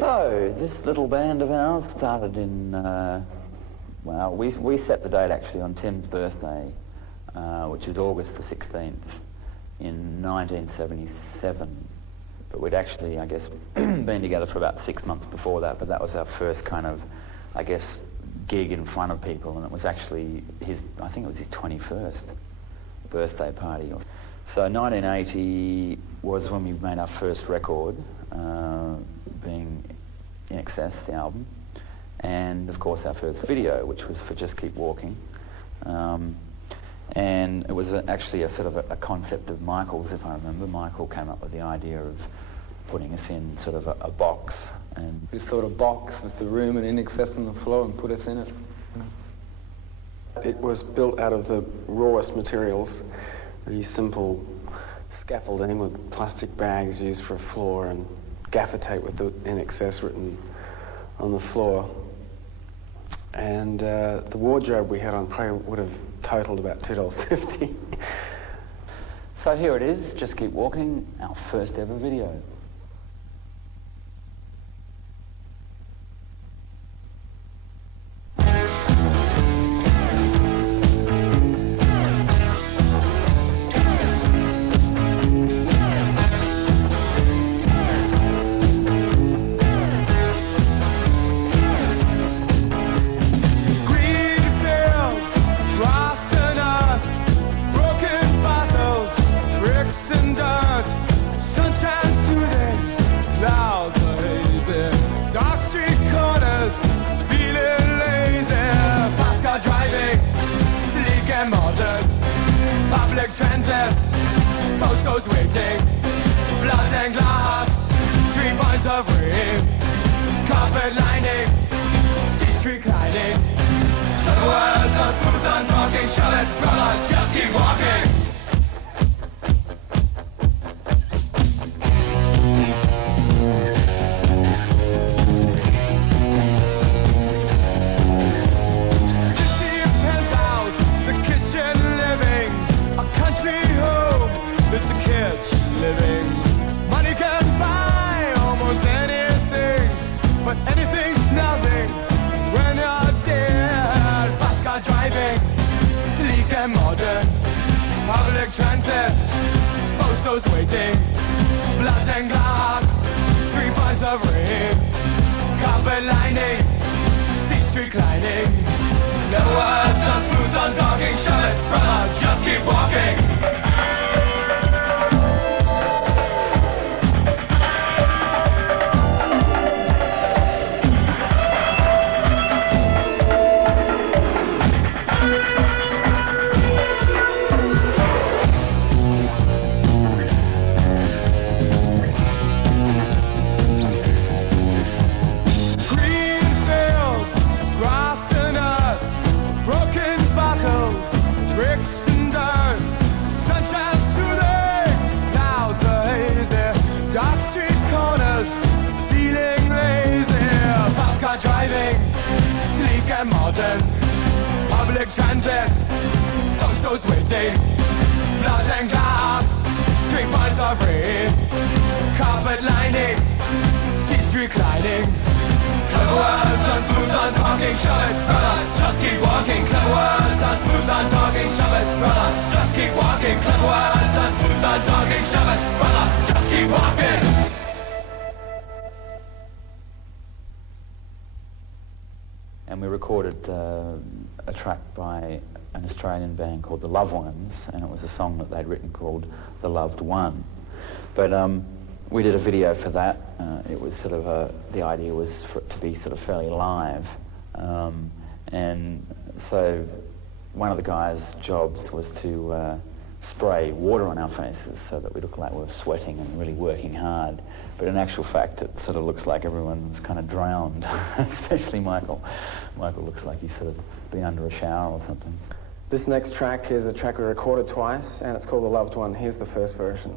So, this little band of ours started in, well, we set the date actually on Tim's birthday, which is August the 16th in 1977. But we'd actually, I guess, been together for about 6 months before that, but that was our first kind of, I guess, gig in front of people, and it was actually I think it was his 21st birthday party. So 1980 was when we made our first record, being Inxs, the album, and of course our first video, which was for Just Keep Walking. And it was actually a sort of a concept of Michael's, if I remember. Michael came up with the idea of putting us in sort of a box. And we just thought a box with the room and Inxs on the floor and put us in it. It was built out of the rawest materials, really simple scaffolding with plastic bags used for a floor and gaffer tape with the Inxs written on the floor. And the wardrobe we had on probably would have totaled about $2.50. So here it is, Just Keep Walking, our first ever video. Photos waiting, blood and glass, 3 points of rain, carpet lining, seats reclining. The words are smooth and talking, shove it, brother, just keep walking. Public transit, photos waiting, blood and glass, 3 pints of rain, carpet lining, seats reclining. The words are smooth on talking, shove it, brother, just keep walking. Modern public transit, photos waiting, blood and glass, 3 pints of rain, carpet lining, seats reclining. Clever words are smooth on talking, shove it, brother, just keep walking. Clever words are smooth on talking, shove it, brother, just keep walking. Clever words are smooth on talking, shove it, brother, just keep walking. And we recorded a track by an Australian band called the Loved Ones, and it was a song that they'd written called The Loved One. But we did a video for that. It was sort of the idea was for it to be sort of fairly live. And so one of the guys' jobs was to spray water on our faces so that we look like we were sweating and really working hard. But in actual fact, it sort of looks like everyone's kind of drowned, especially Michael. Michael looks like he's sort of been under a shower or something. This next track is a track we recorded twice, and it's called The Loved One. Here's the first version.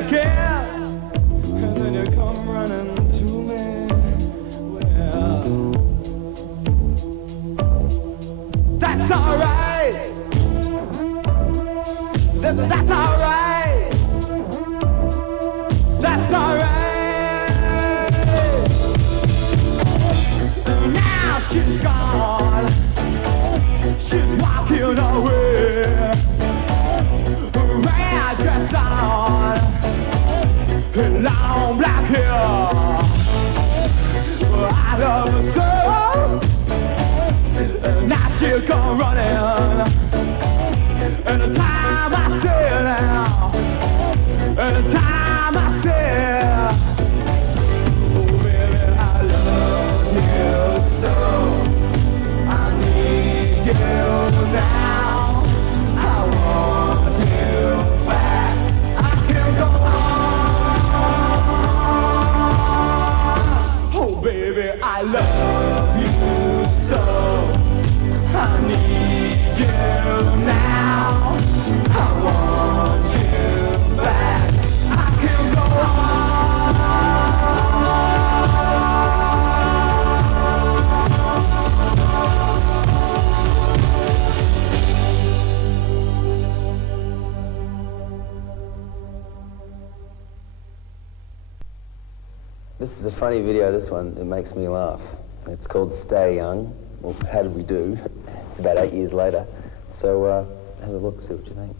again, and then you come running to me. Well, that's alright. That's alright. That's alright. Now she's gone. She's walking away. Red dress on, long black hair. I love her so. Now she'll come running. And the time I say it now, and the time I say it, oh baby, I love you so. I need you now. I want you back. I can't go on. Oh baby, I love you so. I need you now. I want you back. I can't go This is a funny video, this one. It makes me laugh. It's called Stay Young. Well, how did we do? It's about 8 years later. So have a look, see what you think.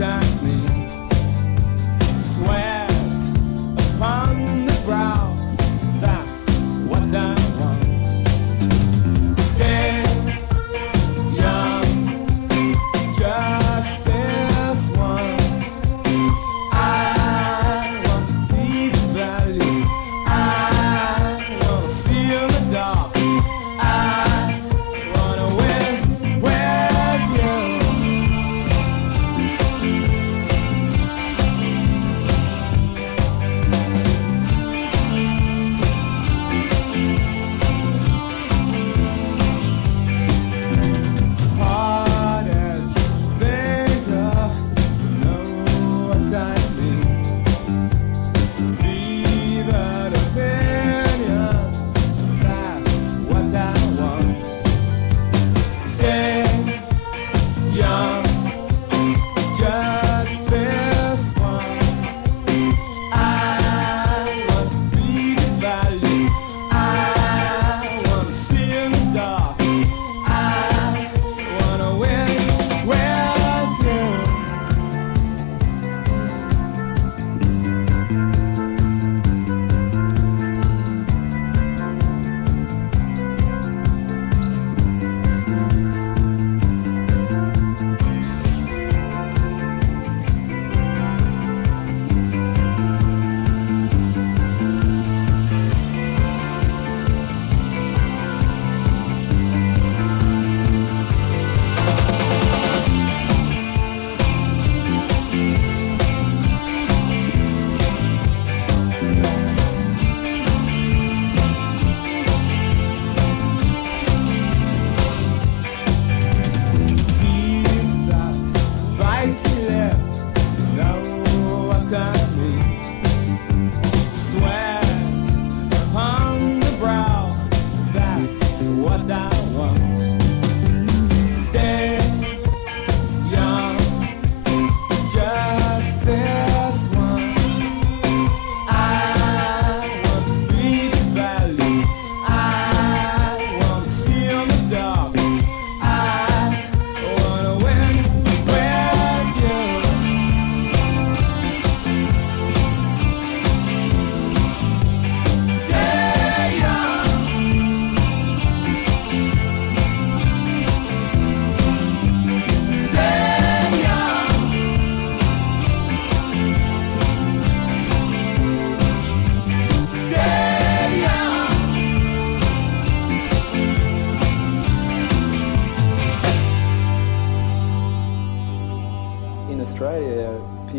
time.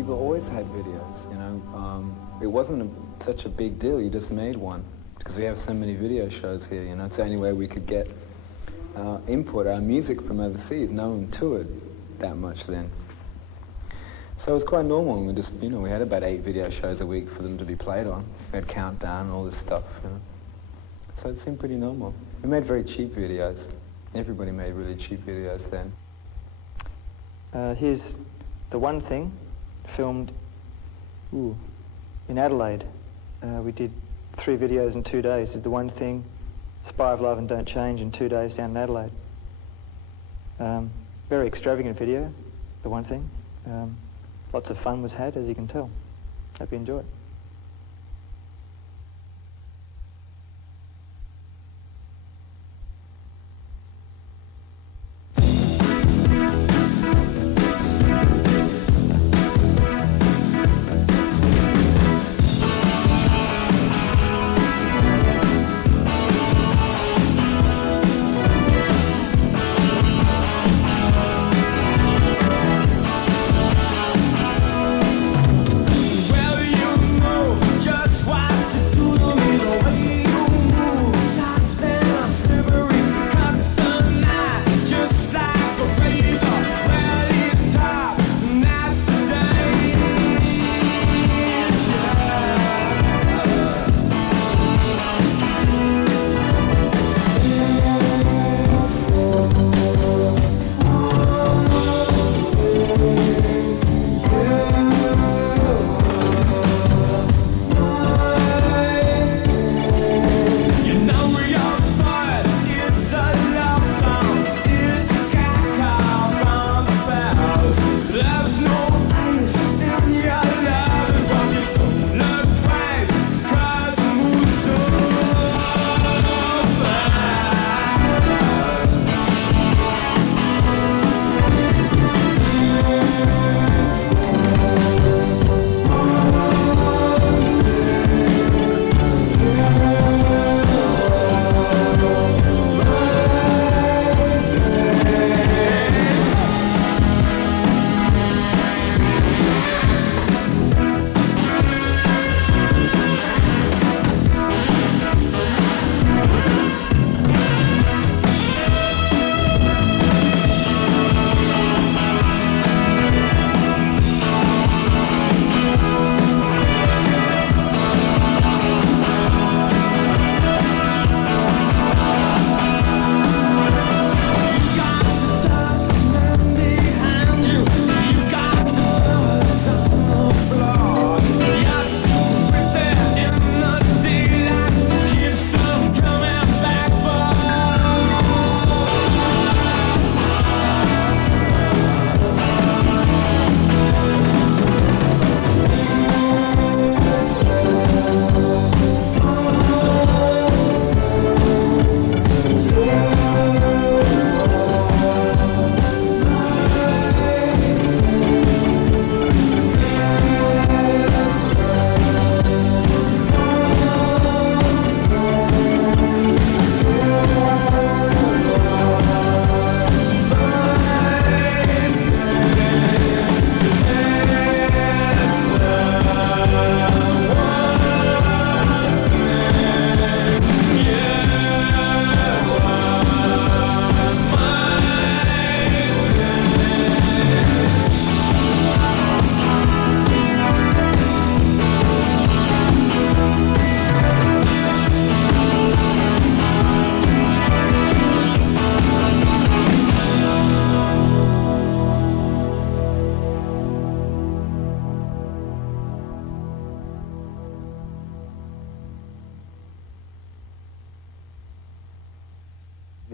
people always had videos, you know. It wasn't such a big deal, you just made one. Because we have so many video shows here, you know. It's the only way we could get import our music from overseas. No one toured that much then. So it was quite normal, and we just, you know, we had about 8 video shows a week for them to be played on. We had Countdown and all this stuff, you know. So it seemed pretty normal. We made very cheap videos. Everybody made really cheap videos then. Here's The One Thing, filmed in Adelaide. We did 3 videos in 2 days. Did The One Thing, Spy of Love and Don't Change in 2 days down in Adelaide. Very extravagant video, The One Thing. Lots of fun was had, as you can tell. Hope you enjoy it.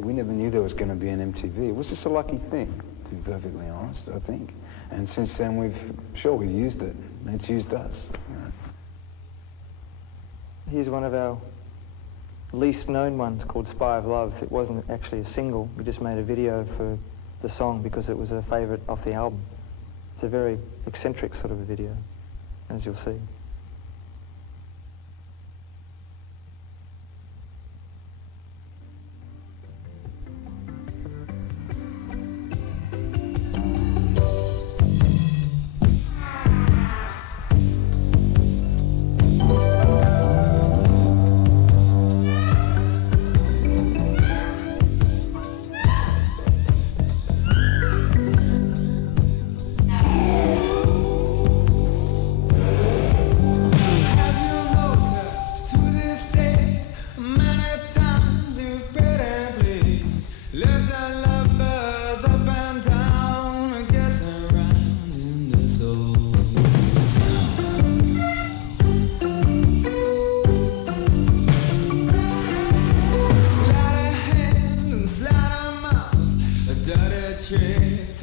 We never knew there was going to be an MTV. It was just a lucky thing, to be perfectly honest, I think. And since then, we've used it, and it's used us. You know. Here's one of our least known ones called Spy of Love. It wasn't actually a single. We just made a video for the song because it was a favourite off the album. It's a very eccentric sort of a video, as you'll see.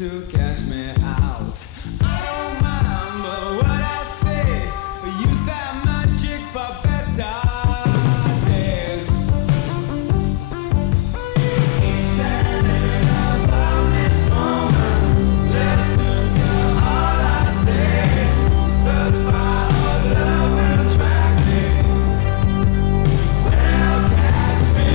to cash me out. I don't mind, but what I say, use that magic for better days. Standing above this moment, listening to all I say. The spark of love will track me, will catch me.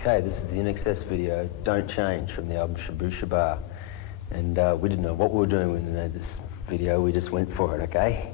Okay, this is the Inxs video, Don't Change, from the album Shabu Shabar. And we didn't know what we were doing when we made this video, we just went for it, okay?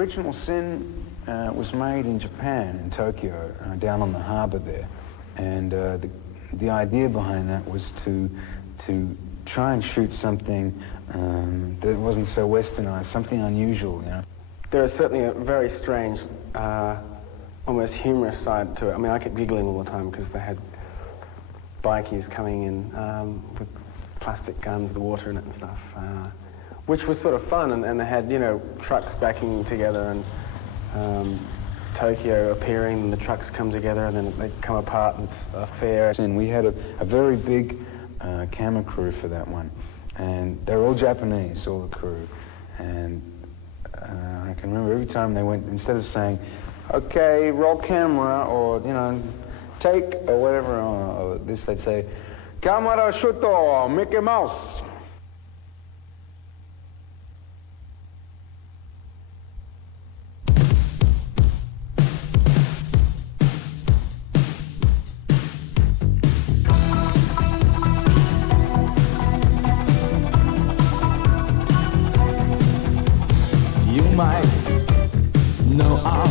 original Sin was made in Japan, in Tokyo, down on the harbour there. And the idea behind that was to try and shoot something that wasn't so westernized, something unusual, you know. There is certainly a very strange, almost humorous side to it. I mean, I kept giggling all the time because they had bikies coming in with plastic guns, the water in it and stuff, which was sort of fun. And they had, you know, trucks backing together and Tokyo appearing, and the trucks come together and then they come apart and it's a fair. And we had a very big camera crew for that one. And they were all Japanese, all the crew. And I can remember every time they went, instead of saying, okay, roll camera, or, you know, take, or whatever, or this, they'd say, camera shuto, Mickey Mouse. You might know of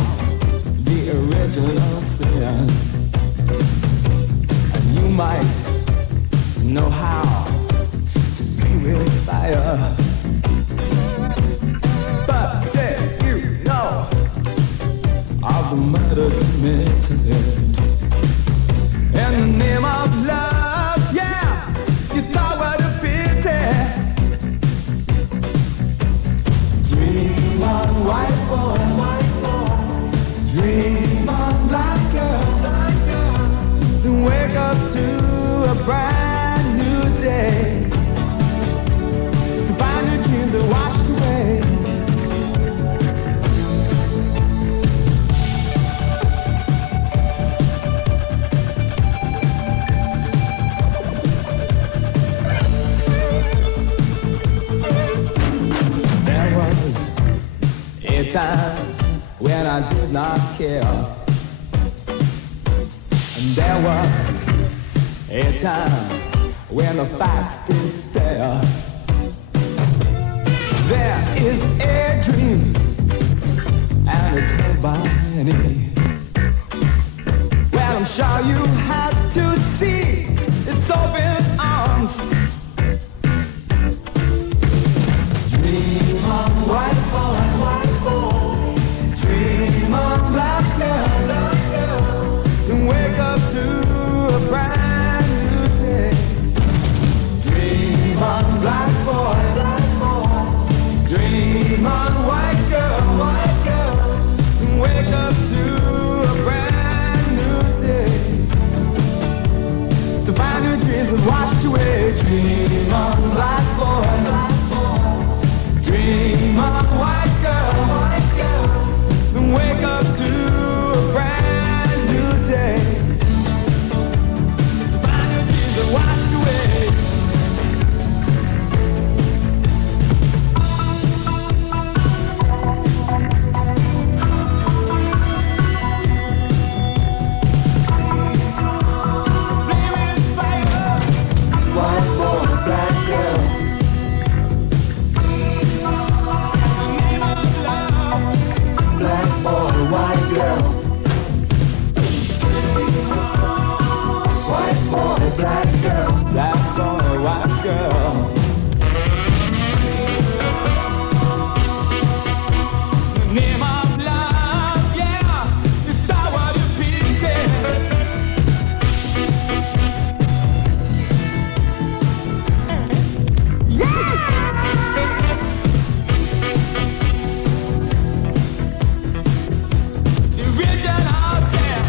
the original sin, and you might know how to play with fire. But did you know of the murder committed in the name of love? Yeah, you thought what a pity. Dream on, white boy, dream on, black girl, then wake up to a brand new day, to find your dreams are washed away. There was a time when I did not care, and there was a time when the facts did stare. There is a dream, and it's held by many. Well, I'm sure you have to see its open arms. Dream on, white boy, dream on, black girl, and wake up to a brand new day. Dream on, black boy, dream on, white girl, and wake up to a brand new day, to find your dreams and washed away. Dream on, black boy, dream on, white girl, and wake up to a brand new day, to find your dreams and washed away. Flaming fire, white boy, black girl. Black boy, white girl. White boy, black girl. Black boy, white girl. The name of love, yeah, the sour defeated. The original sin.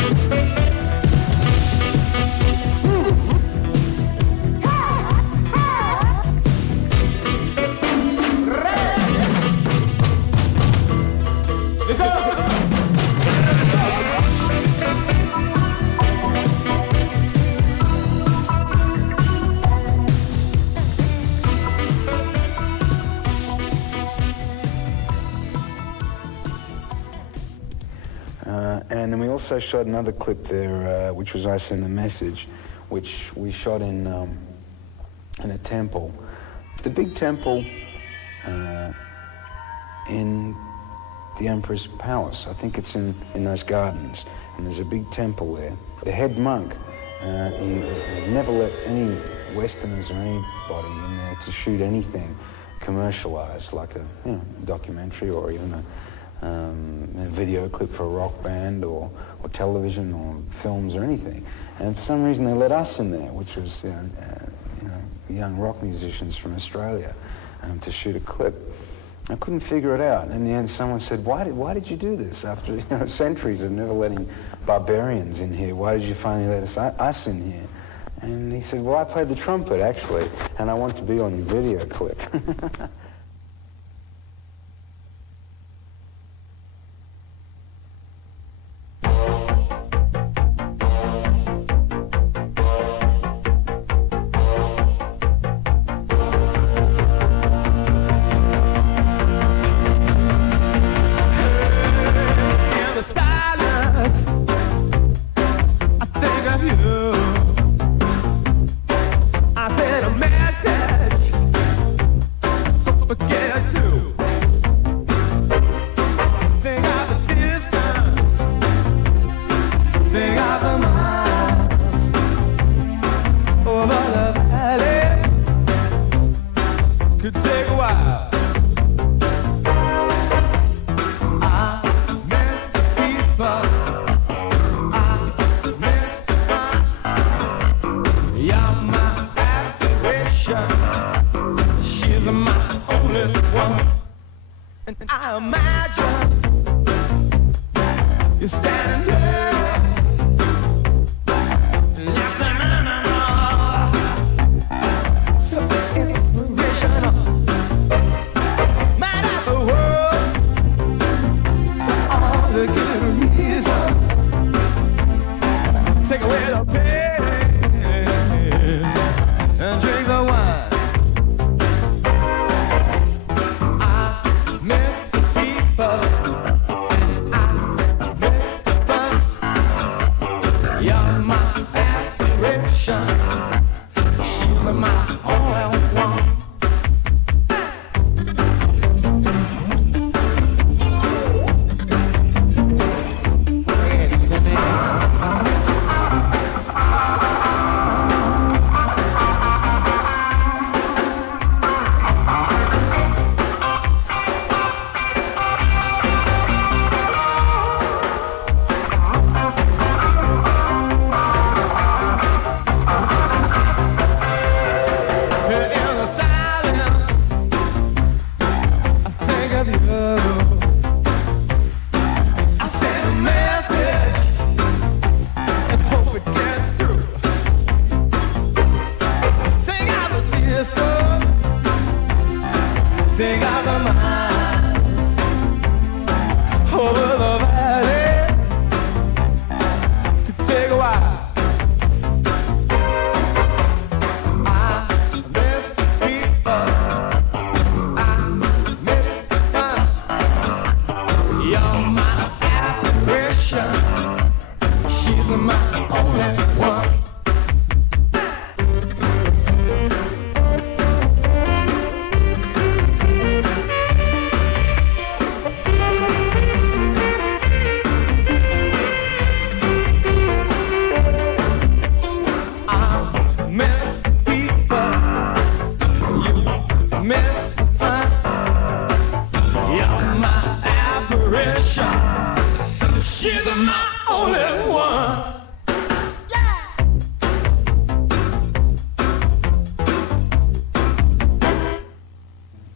And then we also shot another clip there, which was I Send the Message, which we shot in a temple. The big temple in the Emperor's Palace. I think it's in those gardens, and there's a big temple there. The head monk, he never let any Westerners or anybody in there to shoot anything commercialized, like a documentary or even a video clip for a rock band or television or films or anything. And for some reason they let us in there, which was young rock musicians from Australia, to shoot a clip. I couldn't figure it out. In the end, someone said, why did you do this after centuries of never letting barbarians in here? Why did you finally let us in here? And he said, well, I played the trumpet, actually, and I want to be on your video clip.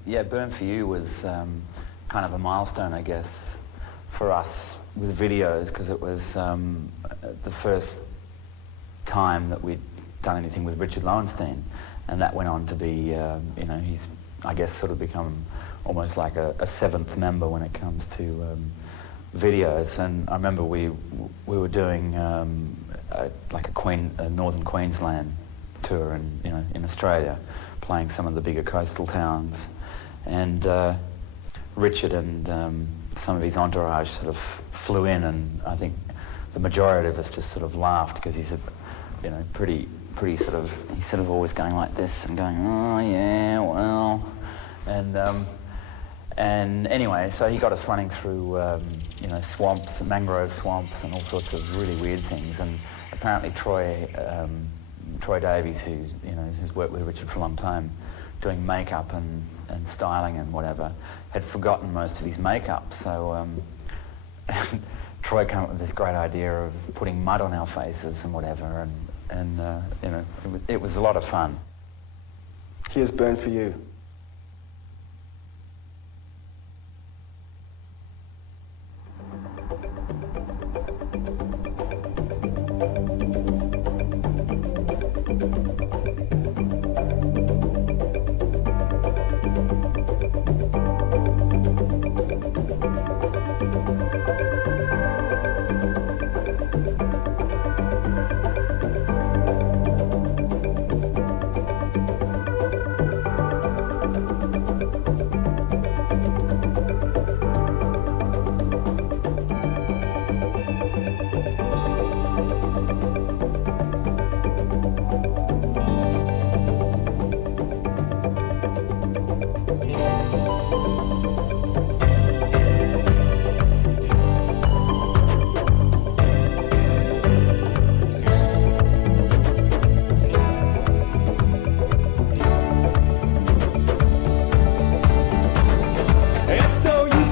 Yeah, Burn For You was kind of a milestone, I guess, for us with videos, because it was the first time that we'd done anything with Richard Lowenstein, and that went on to be, he's, I guess, sort of become almost like a seventh member when it comes to videos. And I remember we were doing like a Northern Queensland tour in Australia, playing some of the bigger coastal towns. And Richard and some of his entourage sort of flew in, and I think the majority of us just sort of laughed, because he's pretty sort of, he's sort of always going like this and going, oh yeah, well, and And anyway, so he got us running through, you know, swamps, mangrove swamps, and all sorts of really weird things. And apparently Troy Davies, who has worked with Richard for a long time, doing makeup and styling and whatever, had forgotten most of his makeup. So Troy came up with this great idea of putting mud on our faces and whatever, and you know, it was a lot of fun. Here's Burn for You.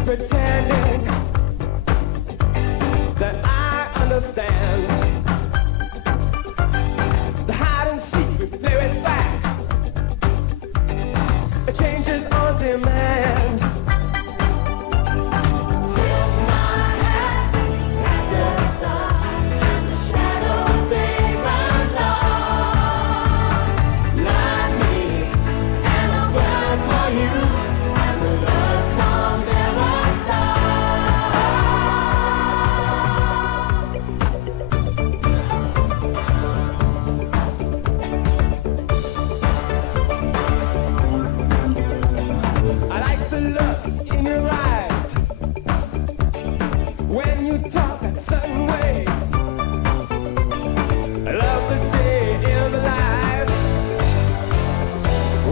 Pretending that I understand the hide and seek, we play with facts. It changes on demand. Tilt my hat at the sun and the shadows they run dark. Light me and I'll burn for you, and the love song never. I like the look in your eyes when you talk that certain way. I love the day in the life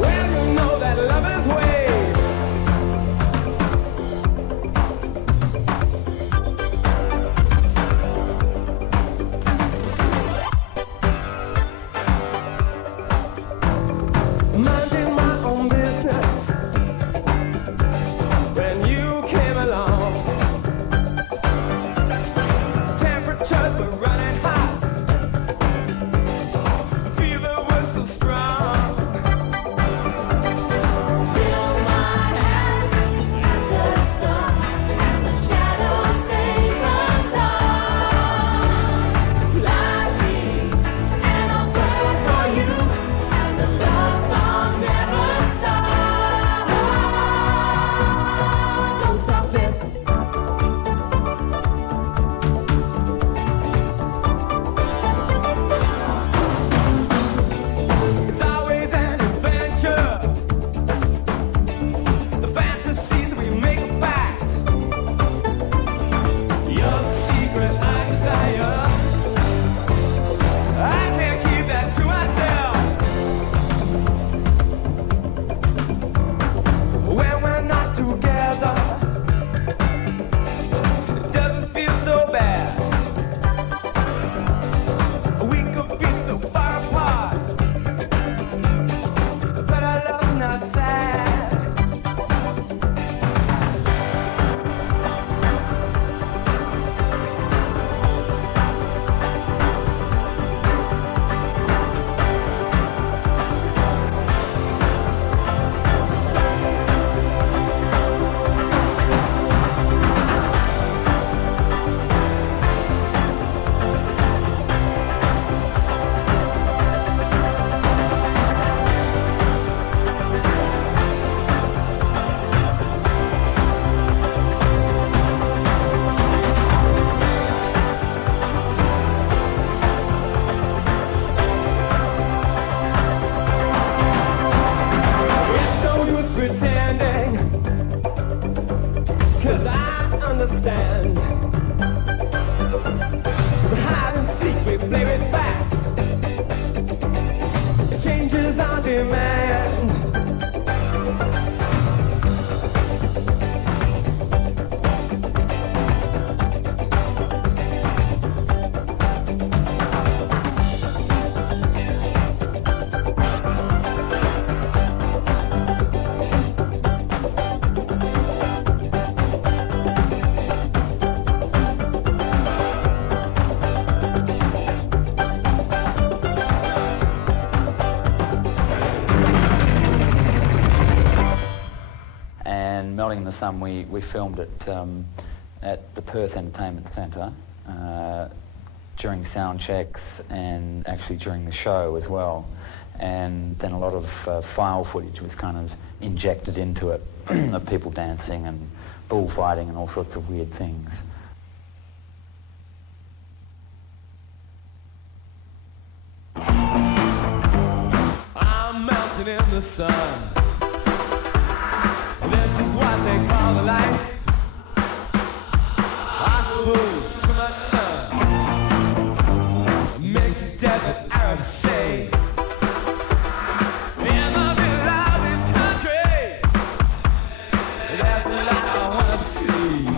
when you know that love is way. Minding my own business when you came along. Temperatures were running hot, the fever was so strong. Till my hand at the sun and the shadows they run dark. Light me and I'll burn for you, and the love song never stops. Don't stop it. It's always an adventure. The fantasies we make a fact. You're the secret I desire. I can't keep that to myself. When we're not together, it doesn't feel so bad. We could be so far apart, but our love's not sad. It's no use pretending, 'cause I understand. The hide and seek, we play with facts. It changes on demand. Melting in the Sun, we filmed it at the Perth Entertainment Centre during sound checks and actually during the show as well. And then a lot of file footage was kind of injected into it of people dancing and bullfighting and all sorts of weird things. I'm melting in the sun. This is what they call the life. I suppose too much sun makes the desert Arab shade. In the middle of this country, there's the light I wanna see.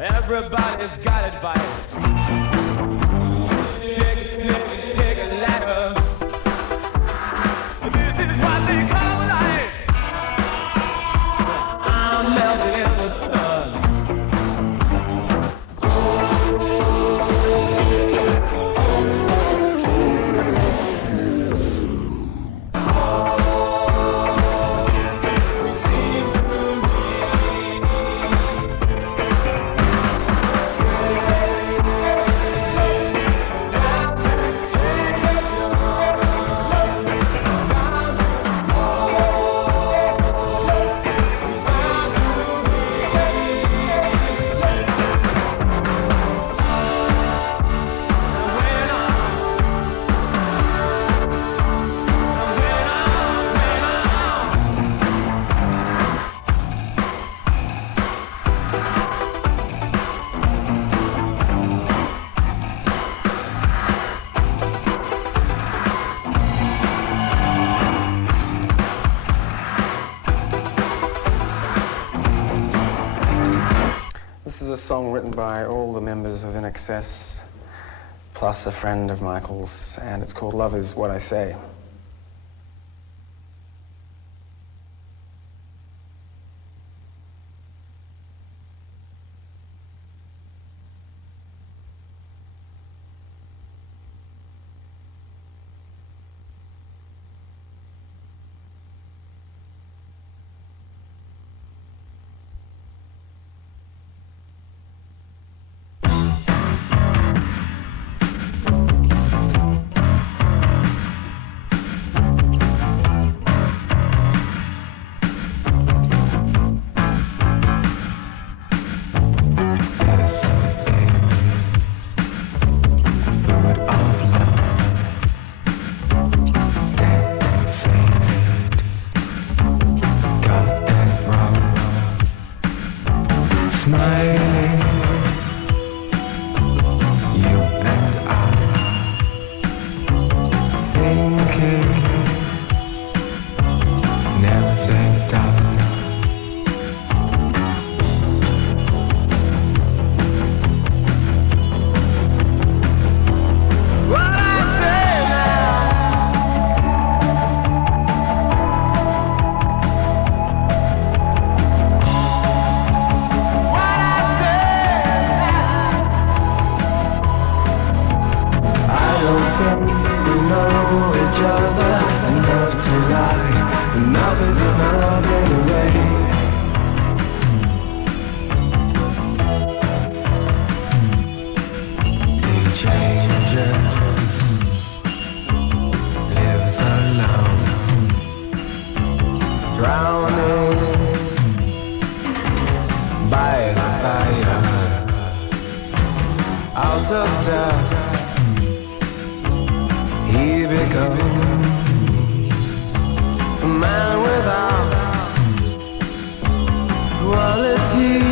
Everybody's got advice. Take a stick, take a ladder. This is what they call life. I'm melting in the sun. This is a song written by all the members of Inxs, plus a friend of Michael's, and it's called Love Is What I Say. drowning by the fire. Out of death, he becomes a man without quality.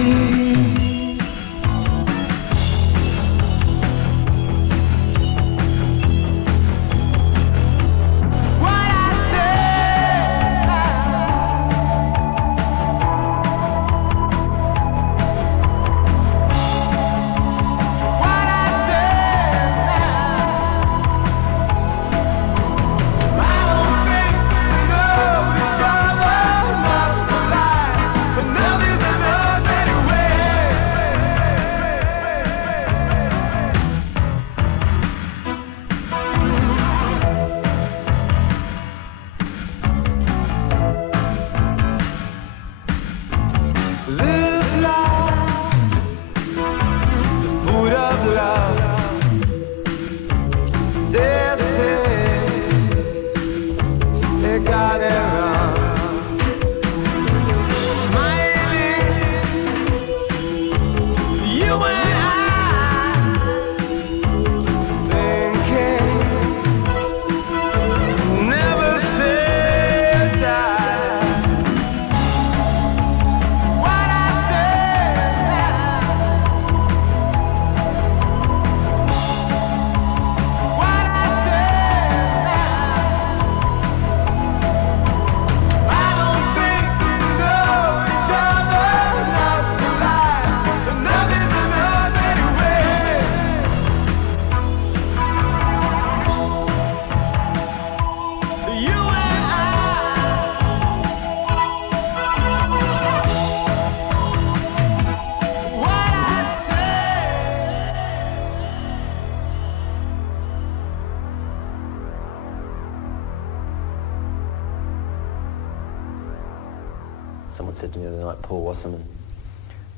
Someone said to me the other night, Paul Wasserman,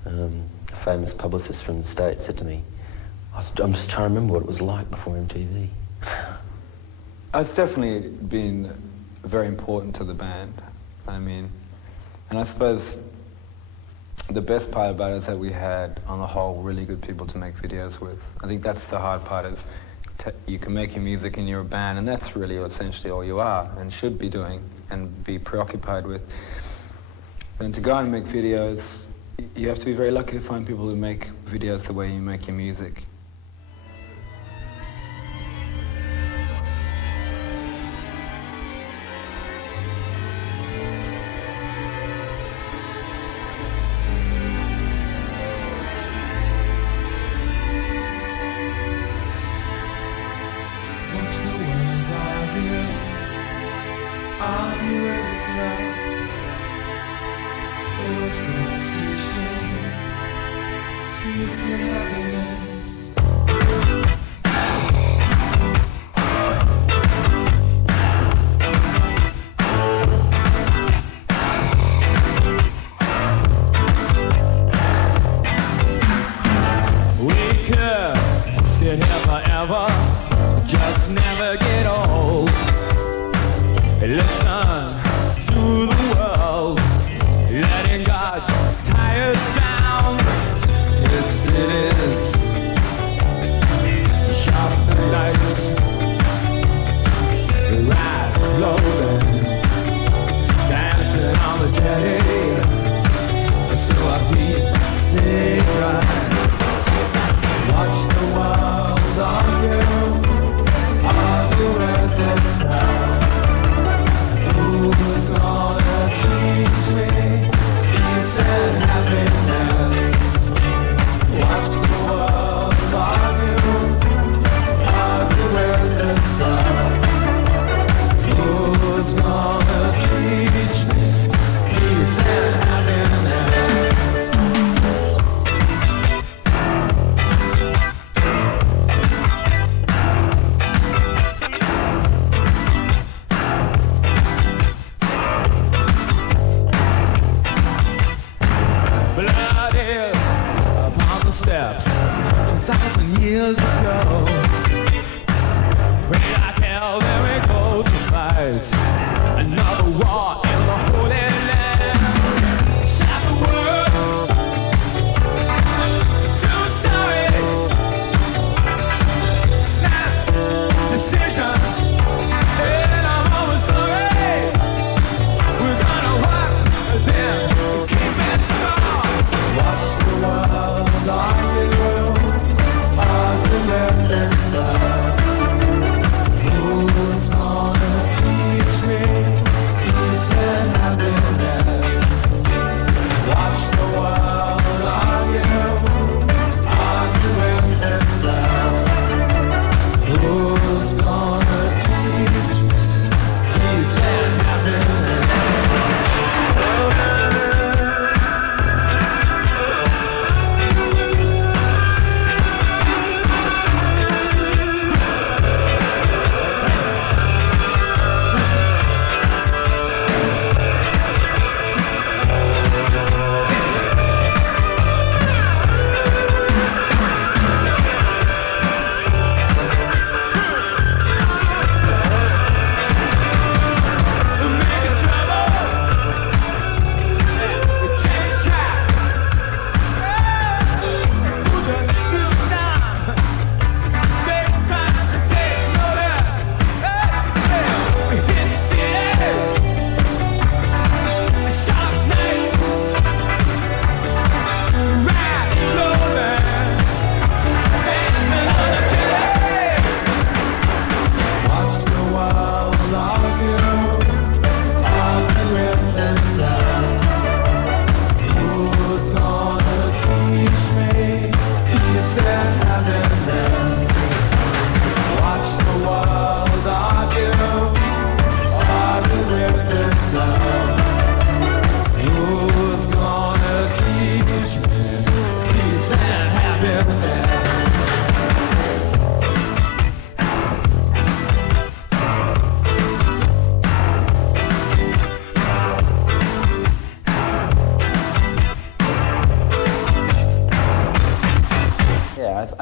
a famous publicist from the States, said to me, I'm just trying to remember what it was like before MTV. It's definitely been very important to the band. I mean, and I suppose the best part about it is that we had, on the whole, really good people to make videos with. I think that's the hard part, is you can make your music and you're a band, and that's really essentially all you are and should be doing and be preoccupied with. And to go and make videos, you have to be very lucky to find people who make videos the way you make your music. Watch the world argue with its love. Who's gonna teach me peace and happiness? We could sit here forever, just never get old. Listen to the world, letting God tie us down. It is sharp and nice, ride loading, dancing on the jetty, so our feet stay dry. Watch the world argue with itself. Who's gonna teach me peace and happiness? Watch the world argue with itself. Who's gonna teach me peace and happiness? Blood is upon the steps 2,000 years ago. Pray like hell, then we go to fight another war in the Holy Land.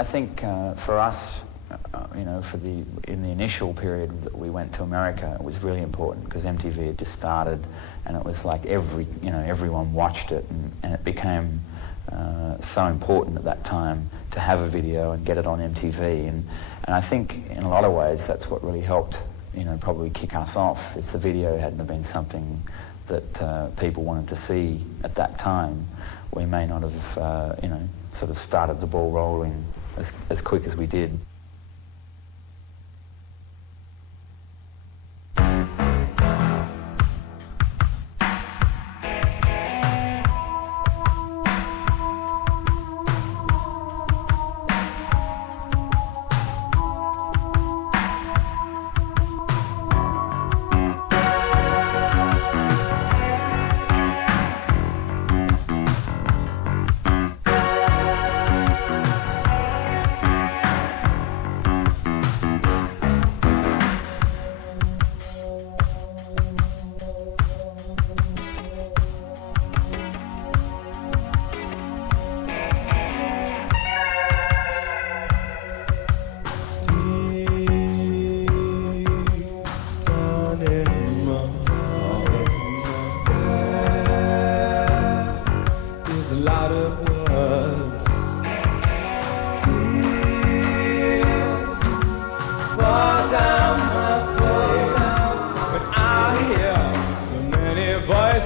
I think for us, you know, in the initial period that we went to America, it was really important because MTV had just started, and it was like everyone watched it, and it became so important at that time to have a video and get it on MTV, and I think in a lot of ways that's what really helped, you know, probably kick us off. If the video hadn't have been something that people wanted to see at that time, we may not have, you know, sort of started the ball rolling as quick as we did.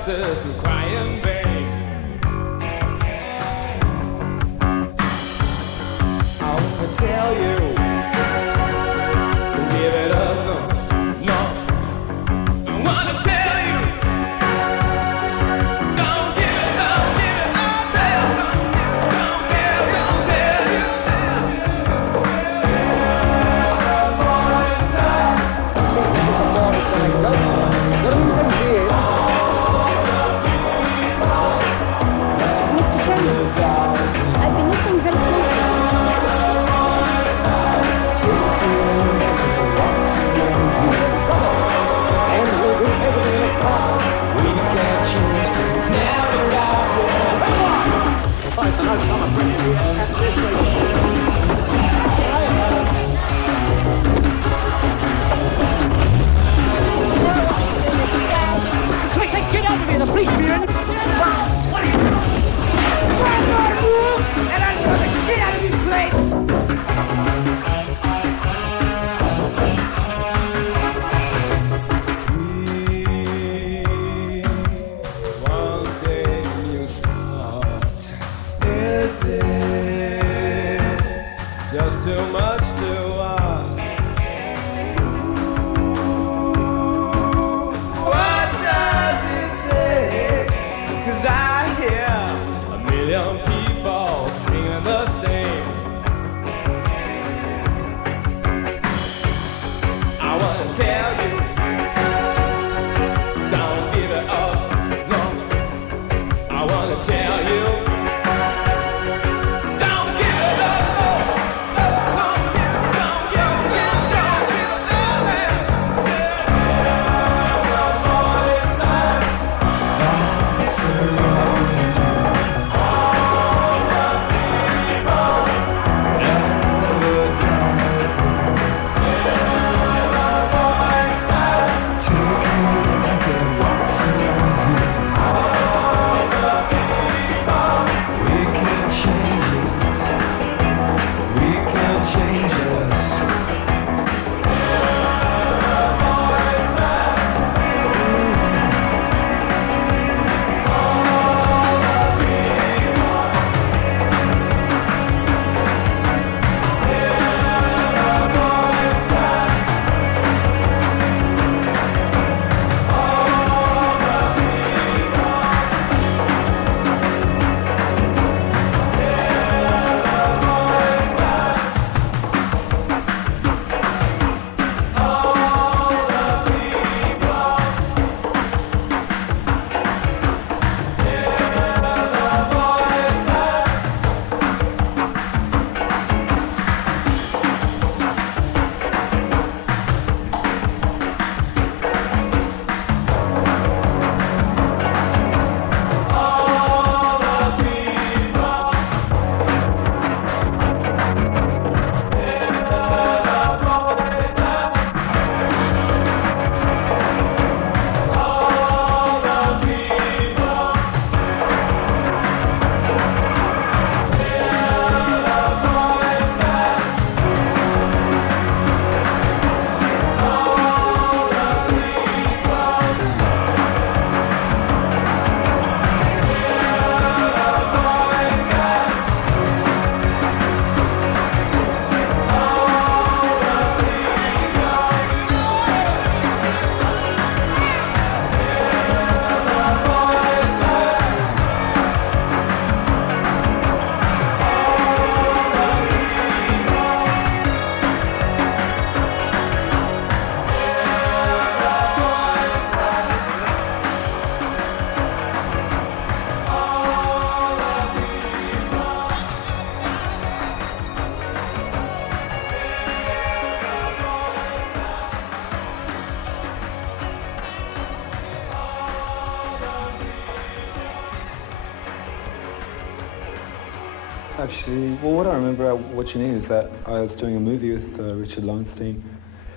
Who cry in vain. I wanna tell you, give it up, no. I wanna tell you, don't give it up, I'll tell you, don't give it, I'll tell you. I've been listening very Get out of here, the police are here. And I'm going to shit out of this place! Is it just too much to ask? What does it take? 'Cause I hear a million people singing the same. I wanna tell you, don't give it up, no. I wanna tell you, don't give it up, no. Don't give it up. Actually, well, what I remember about watching it is that I was doing a movie with Richard Lowenstein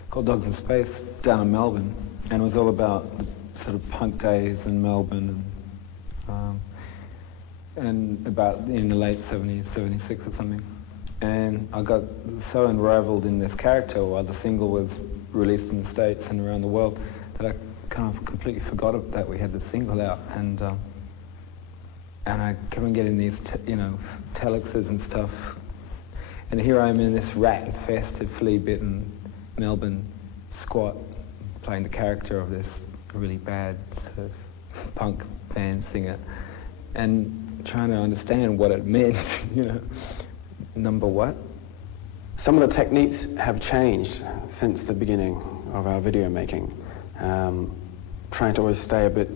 called Dogs in Space down in Melbourne, and it was all about the sort of punk days in Melbourne, and about in the late 70s, 76 or something. And I got so unraveled in this character while the single was released in the States and around the world that I kind of completely forgot that we had the single out. And I kept on getting these, telexes and stuff. And here I am in this rat-infested, flea-bitten Melbourne squat, playing the character of this really bad sort of punk band singer, and trying to understand what it meant, Number what? Some of the techniques have changed since the beginning of our video making. Trying to always stay a bit,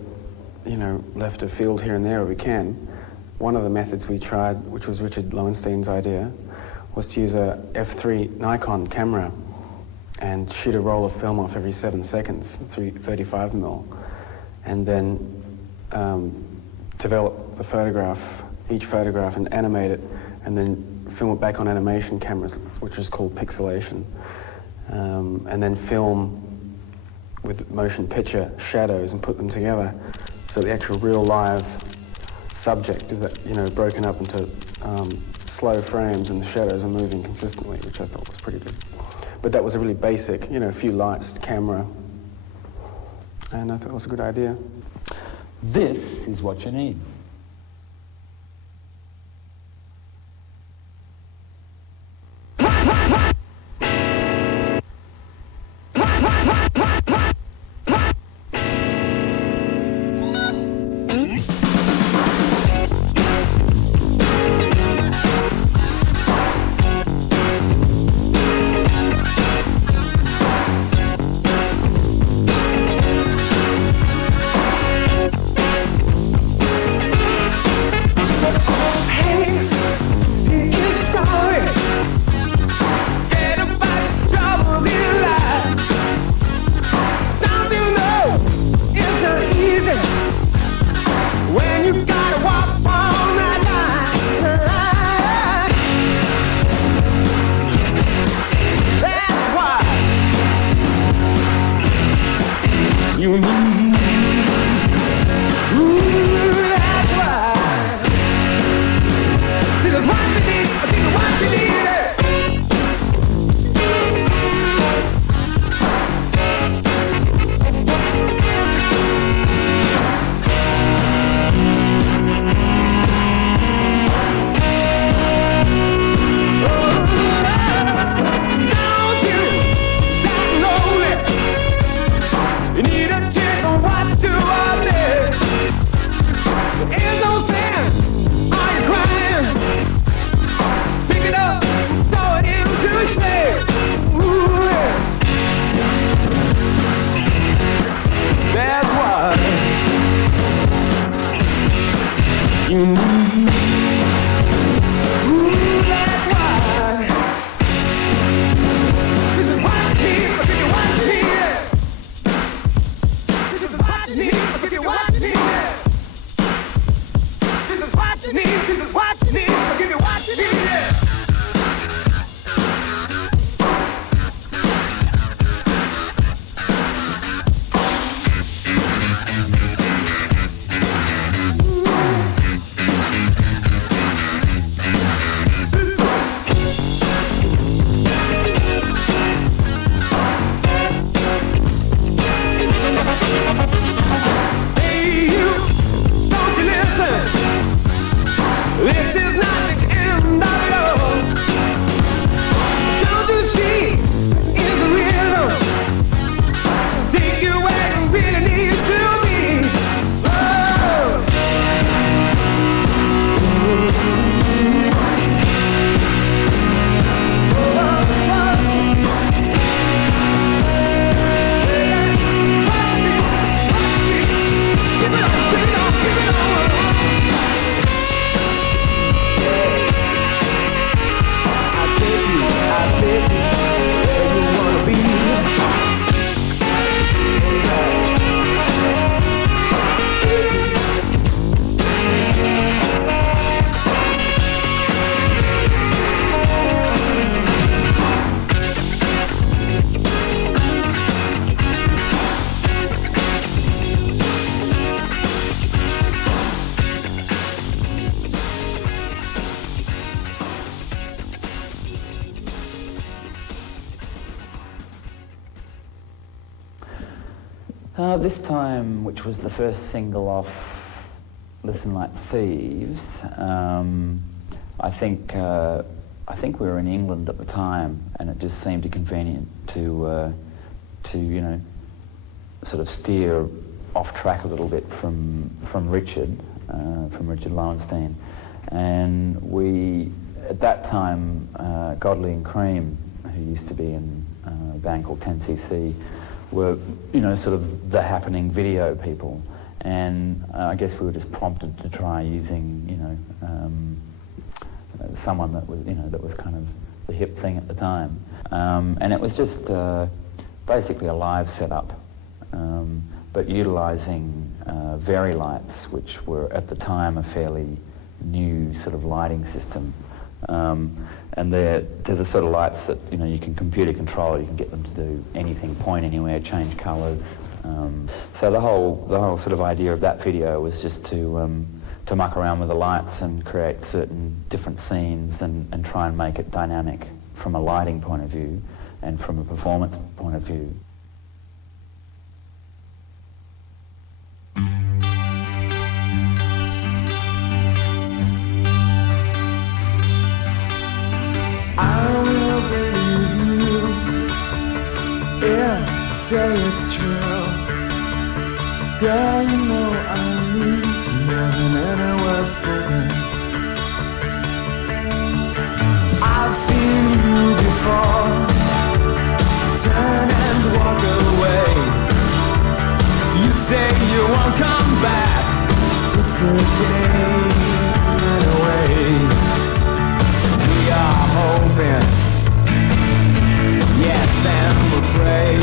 left of field here and there if we can. One of the methods we tried, which was Richard Lowenstein's idea, was to use a f3 Nikon camera and shoot a roll of film off every 7 seconds, 35mm, and then develop the photograph, each photograph, and animate it, and then film it back on animation cameras, which is called pixelation, and then film with motion picture shadows and put them together, so the actual real live subject is broken up into slow frames, and the shadows are moving consistently, which I thought was pretty good. But that was a really basic, a few lights, camera, and I thought it was a good idea. This is what you need. This time, which was the first single off Listen Like Thieves, I think we were in England at the time, and it just seemed convenient to you know, sort of steer off track a little bit from Richard Lowenstein. And we, at that time, Godley and Cream, who used to be in a band called 10cc, were, you know, sort of the happening video people. And I guess we were just prompted to try using, you know, someone that was, you know, that was kind of the hip thing at the time. And it was just basically a live setup, but utilising Very Lights, which were at the time a fairly new sort of lighting system. And they're the sort of lights that, you know, you can computer control. You can get them to do anything, point anywhere, change colours. So the whole sort of idea of that video was just to muck around with the lights and create certain different scenes and try and make it dynamic from a lighting point of view and from a performance point of view. Say it's true. Girl, you know I need you more than any words spoken. I've seen you before. Turn and walk away. You say you won't come back. It's just a game away. We are hoping, yes, and we're praying.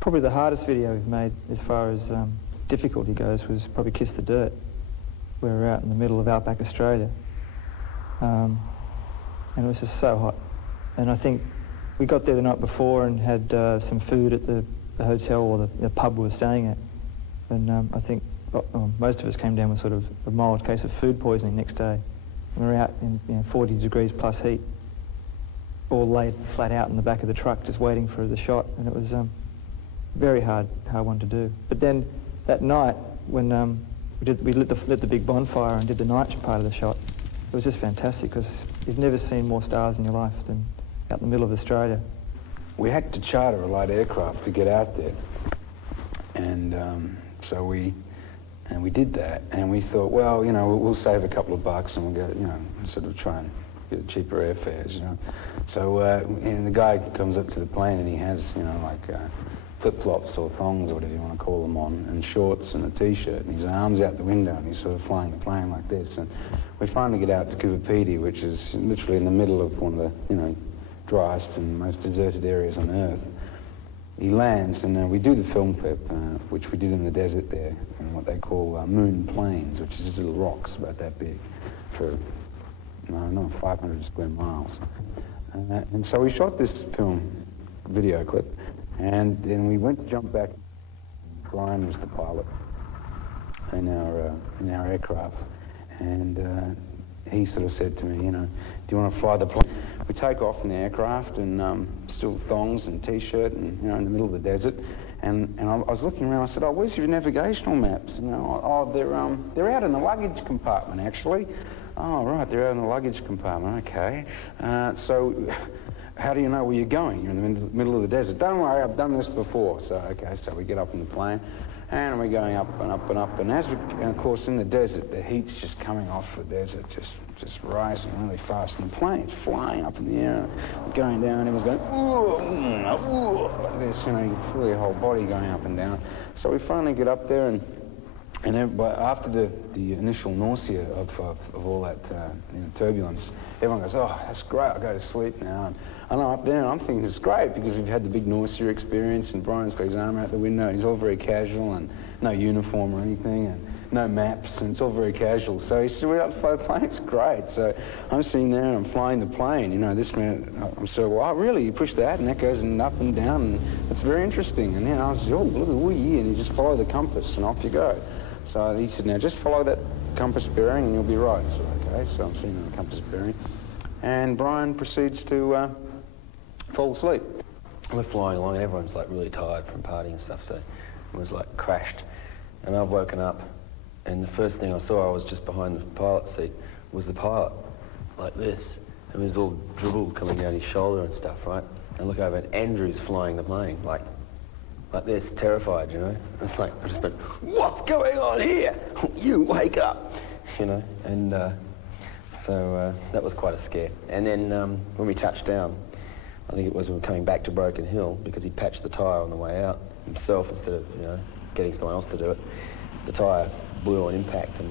Probably the hardest video we've made as far as difficulty goes was probably Kiss the Dirt. We were out in the middle of outback Australia, and it was just so hot. And I think we got there the night before and had some food at the hotel or the pub we were staying at. And I think most of us came down with sort of a mild case of food poisoning next day. We were out in 40 degrees plus heat, all laid flat out in the back of the truck just waiting for the shot. And it was very hard one to do. But then that night when We lit the big bonfire and did the night part of the shot. It was just fantastic because you've never seen more stars in your life than out in the middle of Australia. We had to charter a light aircraft to get out there, and so we did that, and we thought, well, you know, we'll save a couple of bucks and we'll go, you know, sort of try and get cheaper airfares, you know. So and the guy comes up to the plane and he has, you know, like flip-flops or thongs or whatever you want to call them on, and shorts and a t-shirt, and his arms out the window and he's sort of flying the plane like this. And we finally get out to Cooper, which is literally in the middle of one of the, you know, driest and most deserted areas on Earth. He lands, and we do the film clip, which we did in the desert there, in what they call moon plains, which is just little rocks about that big for, I don't know, 500 square miles. And so we shot this video clip, and then we went to jump back. Brian was the pilot in our aircraft, and he sort of said to me, you know, do you want to fly the plane? We take off in the aircraft and still thongs and t-shirt and, you know, in the middle of the desert. And I was looking around, I said, oh, where's your navigational maps? You know, oh, they're out in the luggage compartment, actually. Oh, right, they're out in the luggage compartment, okay. So how do you know where you're going? You're in the middle of the desert. Don't worry, I've done this before. So, okay, so we get up in the plane, and we're going up and up and up. And as we, and of course, in the desert, the heat's just coming off the desert, just rising really fast. And the plane's flying up in the air, going down, and everyone's going, ooh, ooh, like this, you know, you can feel your whole body going up and down. So we finally get up there, and after the initial nausea of all that you know, turbulence, everyone goes, oh, that's great, I'll go to sleep now. And I'm up there and I'm thinking it's great because we've had the big nausea experience, and Brian's got his arm out the window, he's all very casual and no uniform or anything and no maps, and it's all very casual. So he said, we're up to fly the plane, it's great. So I'm sitting there and I'm flying the plane, you know, this man, I'm so, well, really, you push that and that goes up and down, and it's very interesting. And you know, I was just, oh, look, oh, yeah, and you just follow the compass and off you go. So he said, now just follow that compass bearing and you'll be right. So, okay, so I'm sitting on the compass bearing. And Brian proceeds to fall asleep. We're flying along and everyone's like really tired from partying and stuff, so it was like crashed. And I've woken up, and the first thing I saw, I was just behind the pilot seat, was the pilot, like this. And there's all dribble coming down his shoulder and stuff, right? And look over, and Andrew's flying the plane, like this, terrified, you know? It's like, I just went, what's going on here? You wake up, you know? And so that was quite a scare. And then when we touched down, I think it was when we were coming back to Broken Hill, because he patched the tyre on the way out himself instead of, you know, getting someone else to do it. The tyre blew on impact, and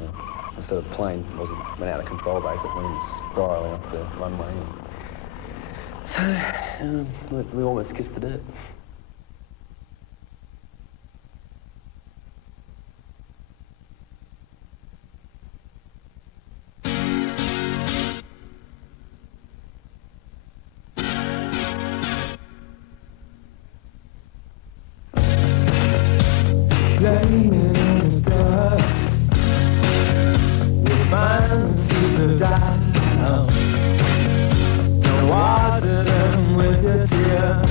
the sort of plane went out of control basically and spiralling off the runway. And so we almost kissed the dirt. Laying in the dust, you find the seeds of doubt. Don't water them with your tears.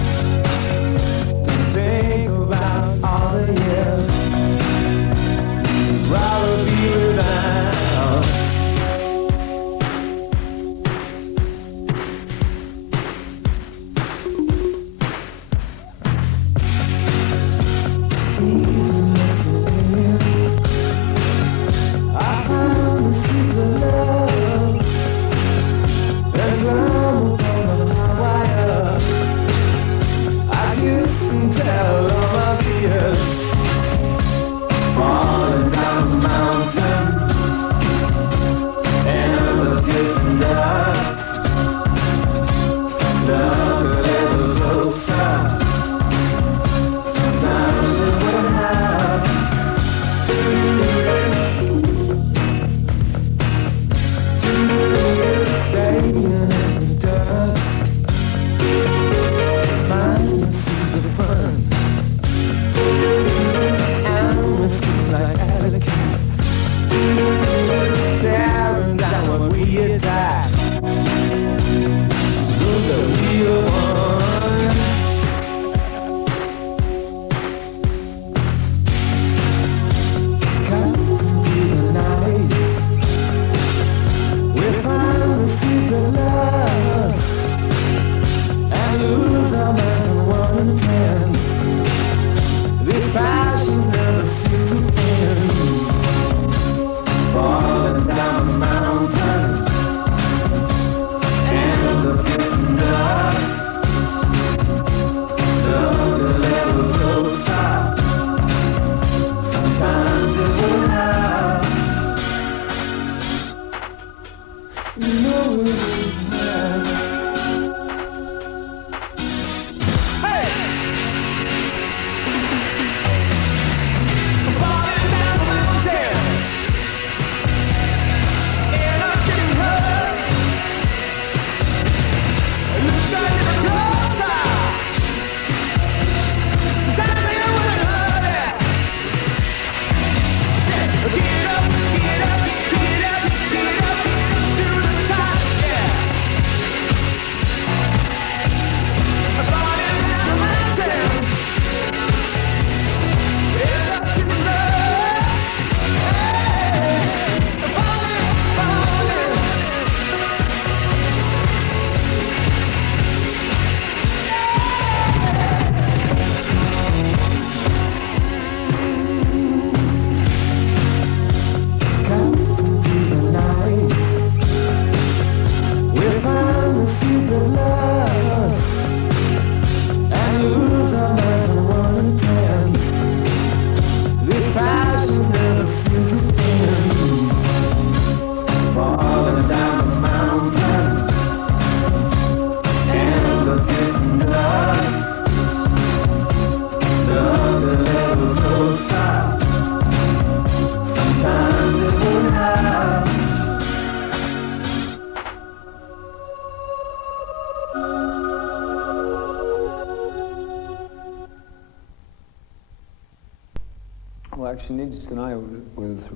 actually, Need You Tonight was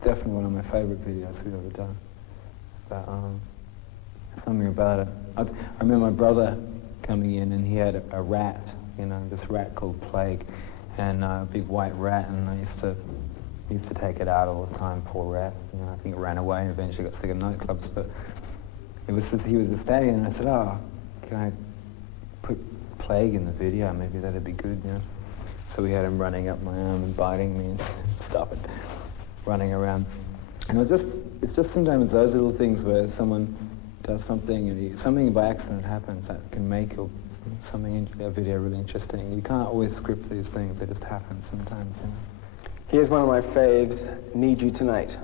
definitely one of my favourite videos we've ever done. But something about it. I remember my brother coming in and he had a rat, you know, this rat called Plague, and a big white rat, and I used to take it out all the time, poor rat. You know, I think it ran away and eventually got sick of nightclubs, but he was just staying, and I said, oh, can I put Plague in the video? Maybe that'd be good, you know? So we had him running up my arm and biting me and stop it, running around. And it's just sometimes those little things where someone does something and something by accident happens that can make something in a video really interesting. You can't always script these things, they just happen sometimes, you know? Here's one of my faves, Need You Tonight.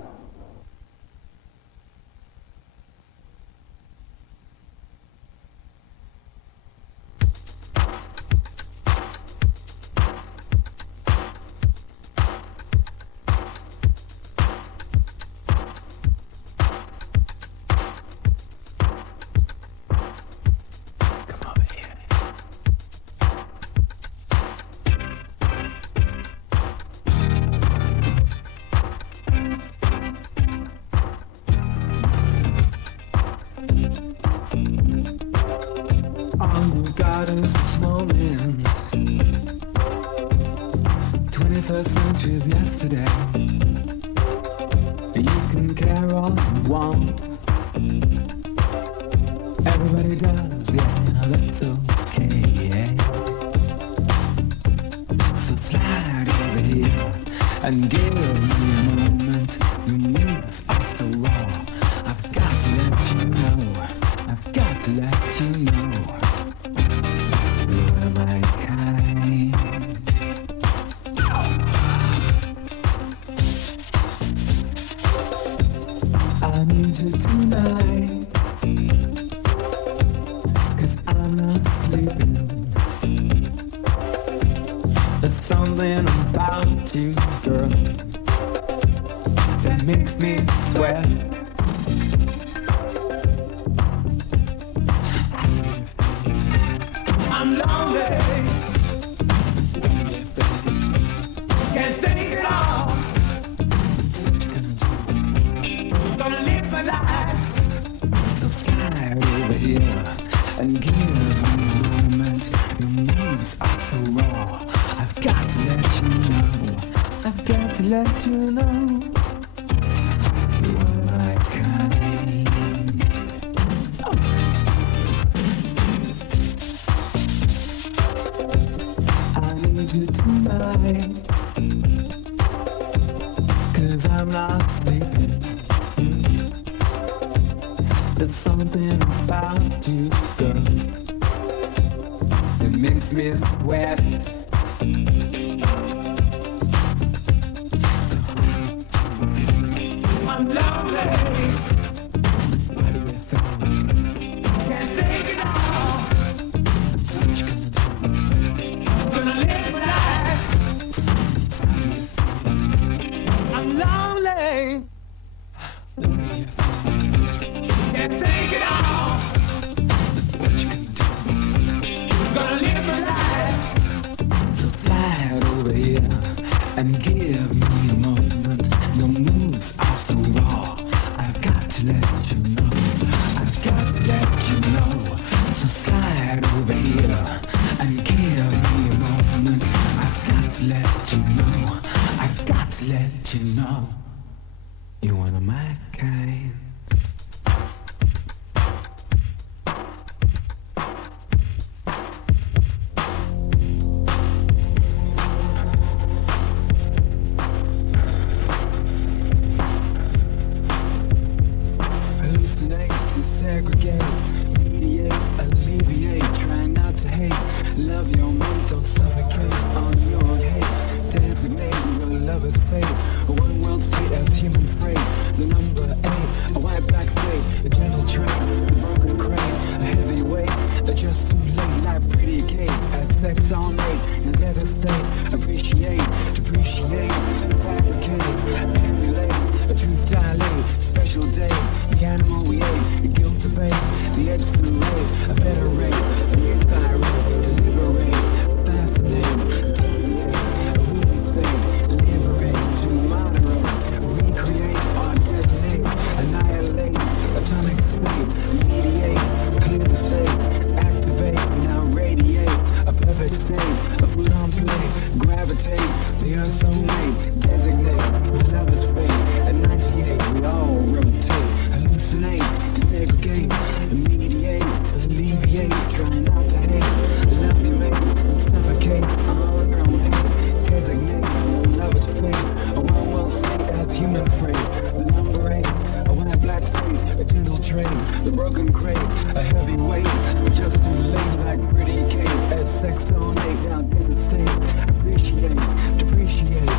just too late like pretty Kate. At sex on 8, now get the state. Appreciate, depreciate,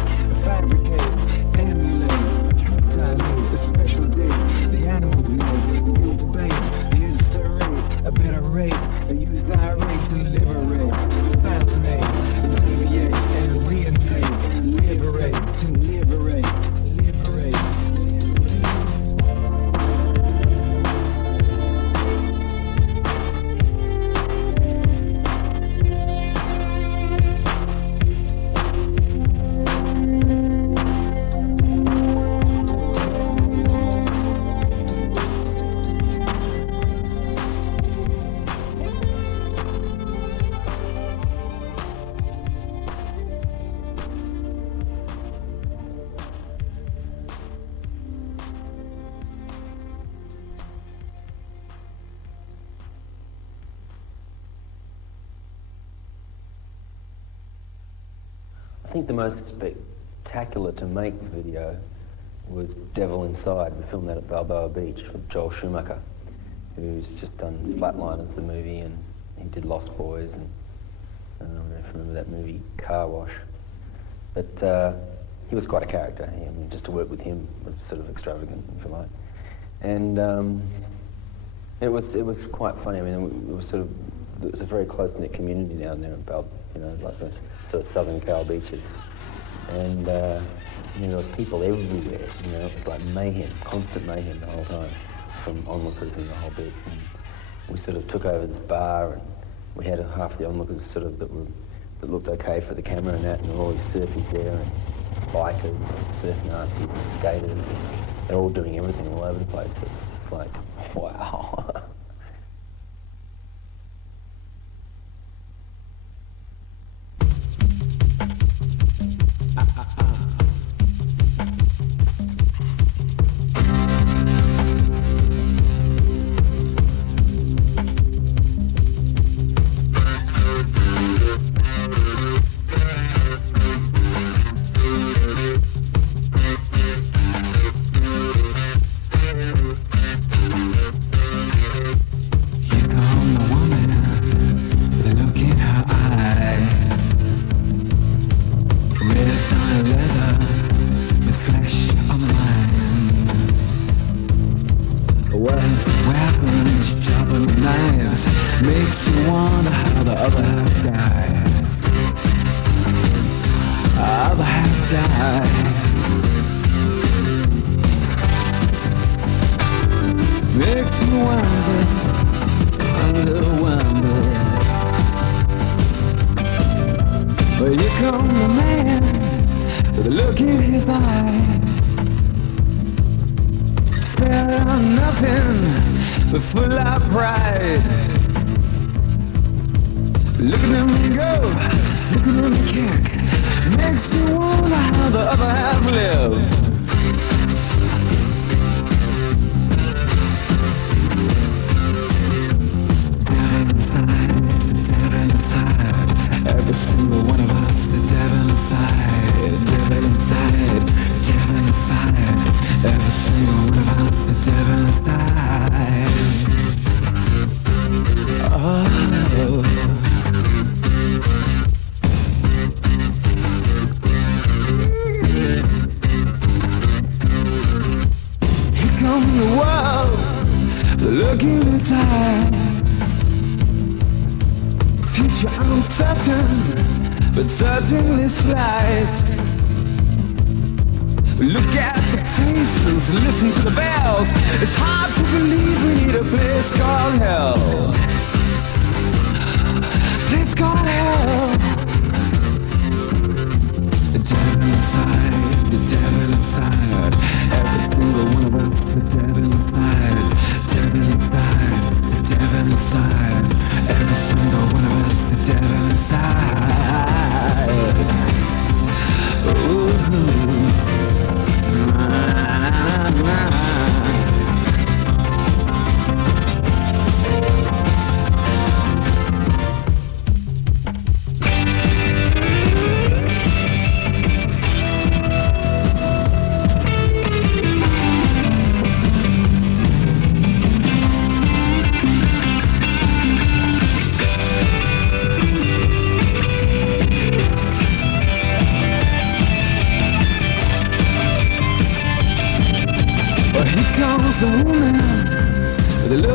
fabricate, emulate, truth dilate, a special day. The animals know, the guilt debate, the instant a better rate, and use thy rate to liberate, fascinate, deviate, and reinstate, liberate, to liberate, liberate. I think the most spectacular to make video was Devil Inside. We filmed that at Balboa Beach with Joel Schumacher, who's just done Flatliners, the movie, and he did Lost Boys, and I don't know if you remember that movie, Car Wash. But he was quite a character. I mean, just to work with him was sort of extravagant, if you like. And it was quite funny. I mean, it was a very close-knit community down there in like those sort of southern Cal beaches. And there was people everywhere, it was like mayhem, constant mayhem the whole time, from onlookers and the whole bit. And we sort of took over this bar, and we had half the onlookers sort of that looked okay for the camera and that, and there were all these surfies there, and bikers, and surf Nazis, and skaters, and they're all doing everything all over the place. It was just like, wow.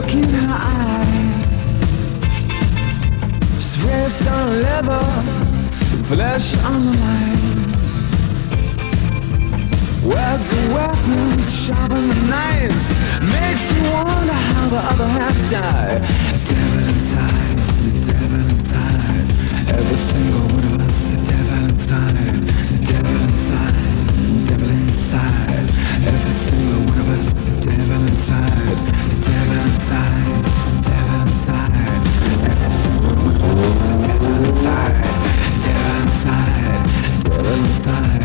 look in her eye. She's raised on leather, flesh on the lines. Words are weapons, sharpen the knives. Makes you wonder how the other half died. Devil inside, the devil inside. Every single one of us, the devil inside. The devil inside, the devil inside. Every single one of us, the devil inside. The devil inside, the devil inside. Every single one of us, the devil inside. The devil inside, the devil inside.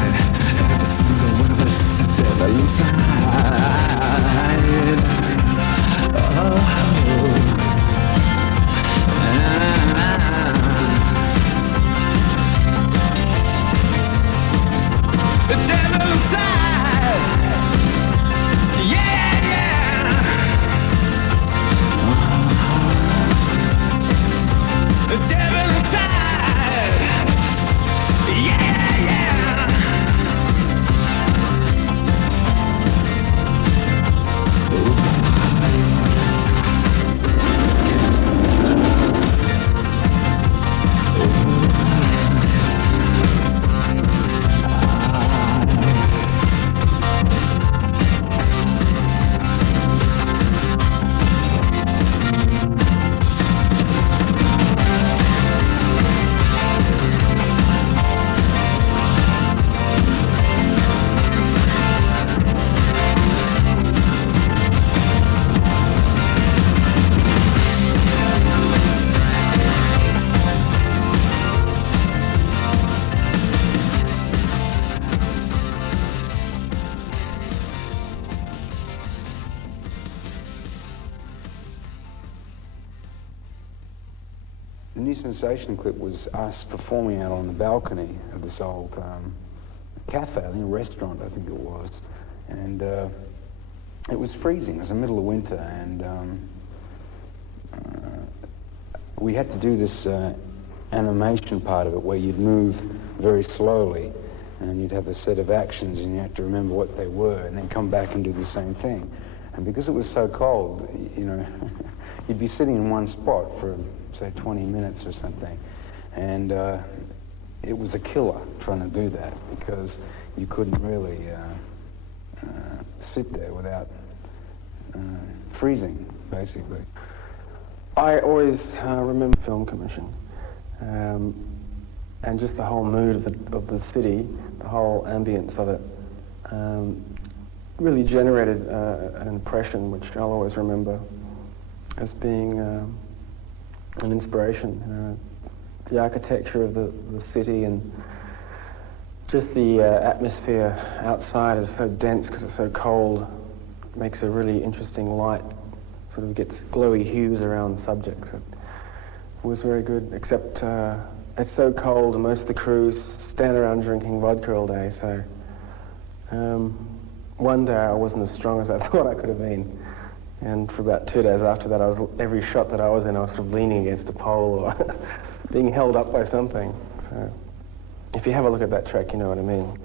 Every single one of us, the devil inside. The devil inside. Yeah, yeah. The devil inside. Yeah, yeah. The new sensation clip was us performing out on the balcony of this old cafe, I think a restaurant, I think it was. And it was freezing, it was the middle of winter, and we had to do this animation part of it where you'd move very slowly and you'd have a set of actions and you had to remember what they were and then come back and do the same thing. And because it was so cold, you know, you'd be sitting in one spot for, say, 20 minutes or something. And it was a killer trying to do that because you couldn't really sit there without freezing, basically. I always remember Film Commission and just the whole mood of the city, the whole ambience of it, really generated an impression which I'll always remember as being an inspiration. The architecture of the city and just the atmosphere outside is so dense because it's so cold. It makes a really interesting light, sort of gets glowy hues around subjects. It was very good, except it's so cold and most of the crew stand around drinking vodka all day, so one day I wasn't as strong as I thought I could have been. And for about 2 days after that, every shot that I was in, I was sort of leaning against a pole or being held up by something. So if you have a look at that track, you know what I mean.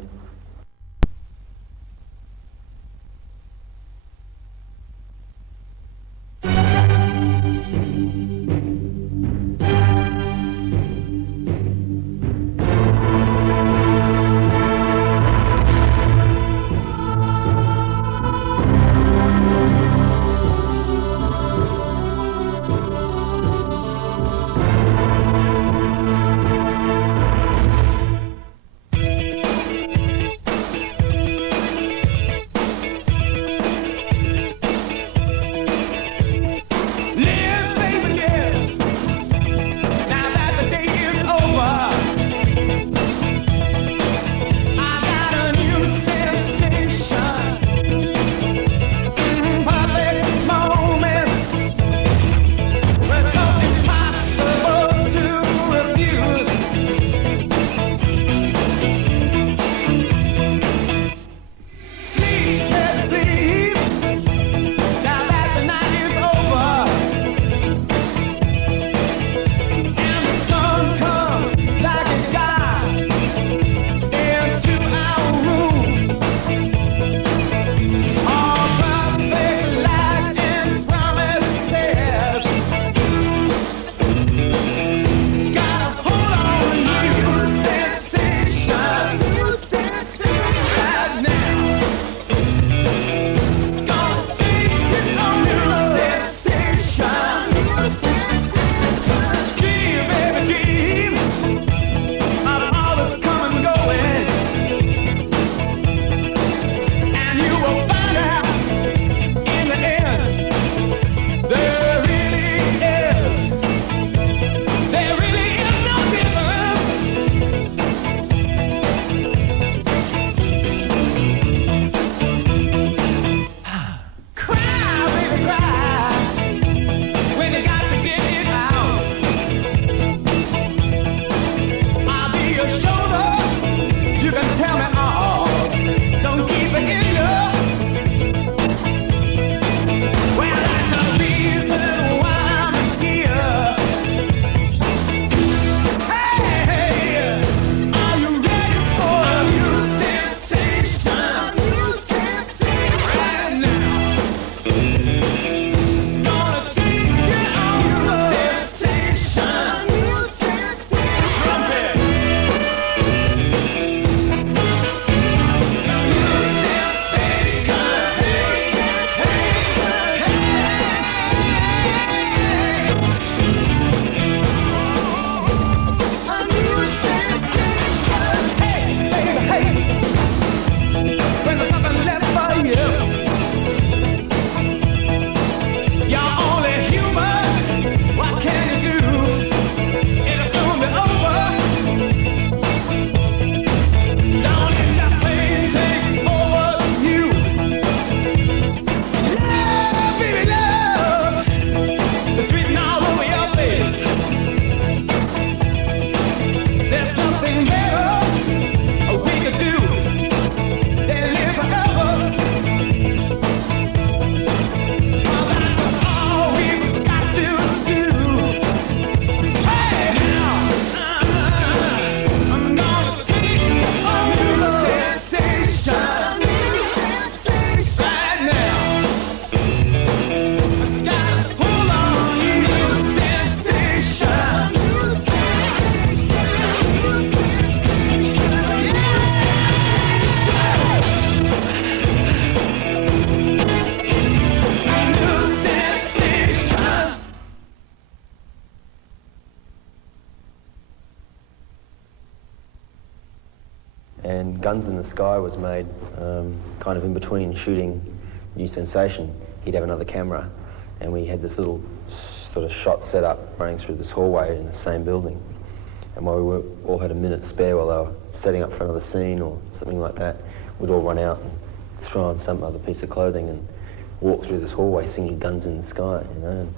And Guns in the Sky was made kind of in between shooting New Sensation. He'd have another camera, and we had this little sort of shot set up running through this hallway in the same building. And while we all had a minute spare while they were setting up for another scene or something like that, we'd all run out and throw on some other piece of clothing and walk through this hallway singing Guns in the Sky, you know. And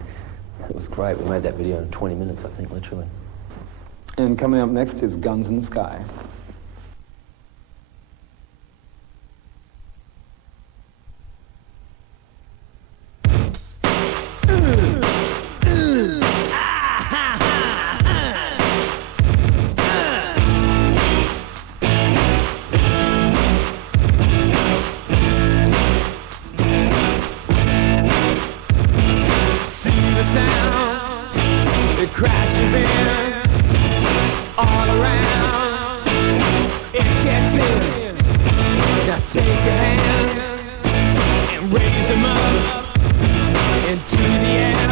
it was great. We made that video in 20 minutes, I think, literally. And coming up next is Guns in the Sky. Crashes in all around. It gets in. Now take your hands and raise them up into the air.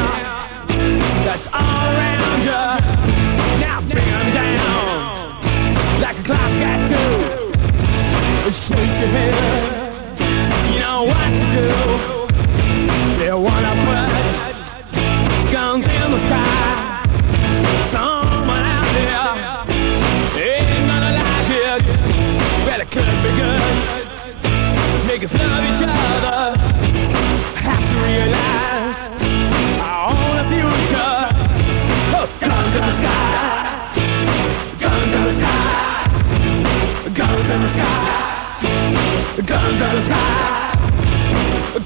That's all around you. Now bring them down like a clock at 2. Shake your head. You know what to do. They wanna put guns in the sky. Someone out there ain't gonna like it, but it could be good. Make us love each other. Have to realize our own future. Oh, guns in the sky, guns in the sky, guns in the sky, guns in the sky,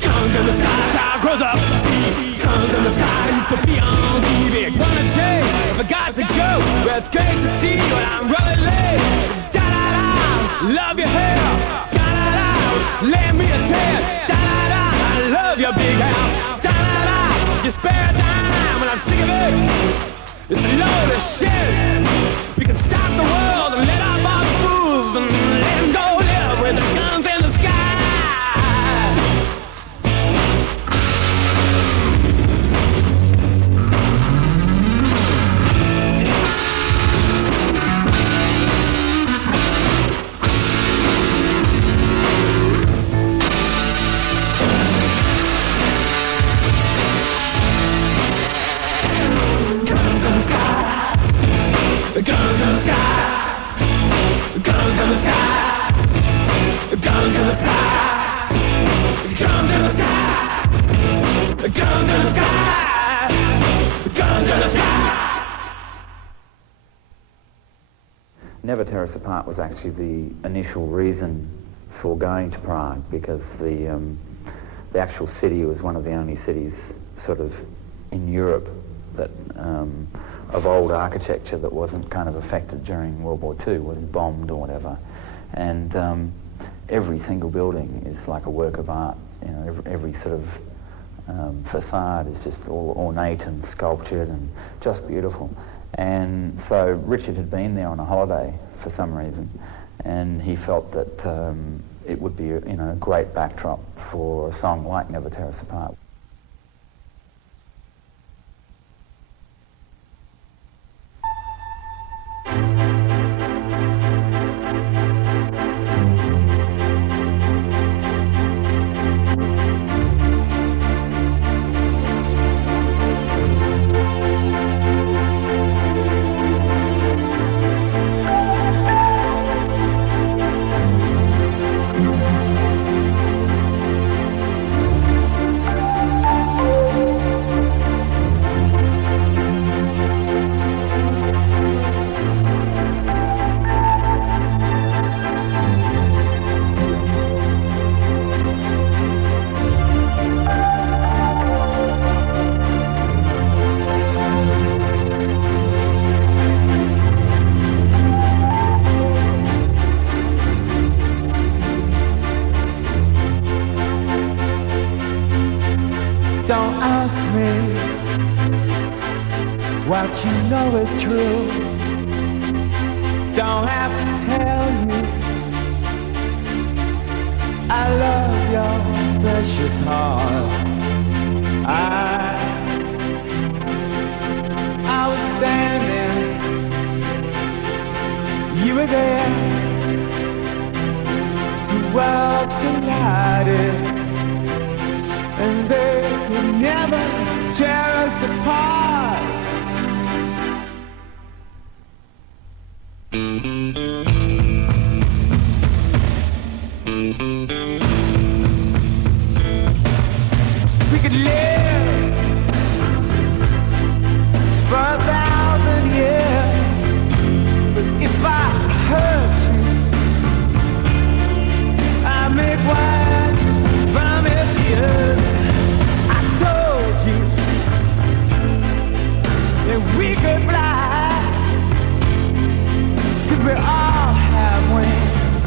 guns in the sky. Child grows up, guns in the sky. Used to be on TV. Wanna change? Forgot to go, but it's great to see you when I'm running late. Da-da-da, love your hair. Da-da-da, lend me a tan. Da-da-da, I love your big house. Da-da-da, you spare time when I'm sick of it. It's a load of shit. We can stop the world and let off our fools and let them go live with the guns in the sky. Guns in the sky, guns in the sky, guns in the sky, guns in the sky, guns in the sky, guns in the sky. Never Tear Us Apart was actually the initial reason for going to Prague, because the actual city was one of the only cities sort of in Europe that of old architecture that wasn't kind of affected during World War II, wasn't bombed or whatever. And every single building is like a work of art. You know, every sort of facade is just all ornate and sculptured and just beautiful. And so Richard had been there on a holiday for some reason, and he felt that it would be a great backdrop for a song like Never Tear Us Apart. Don't ask me what you know is true. Don't have to tell you I love your precious heart. I was standing, you were there, worlds collided, and they could never tear us apart. We could live for 1,000 years, but if I hurt you, I make wine from your tears. I told you that we could fly, 'cause we all have wings,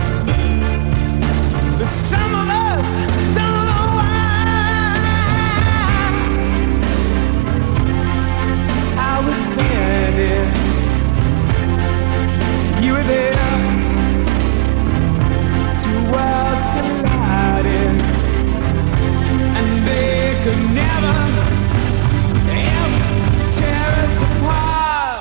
but some of us don't know why. I was standing, you were there, two worlds colliding, and they could never, ever tear us apart.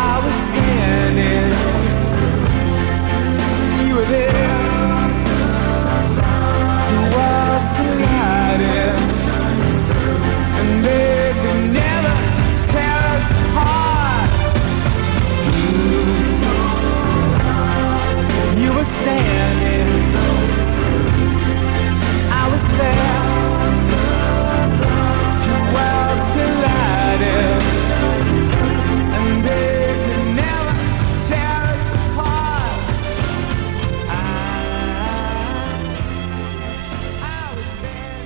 I was standing, you were there, two worlds colliding, and they could never tear us apart. You were standing, I was there, two worlds colliding, and they could never tear us apart. I was standing.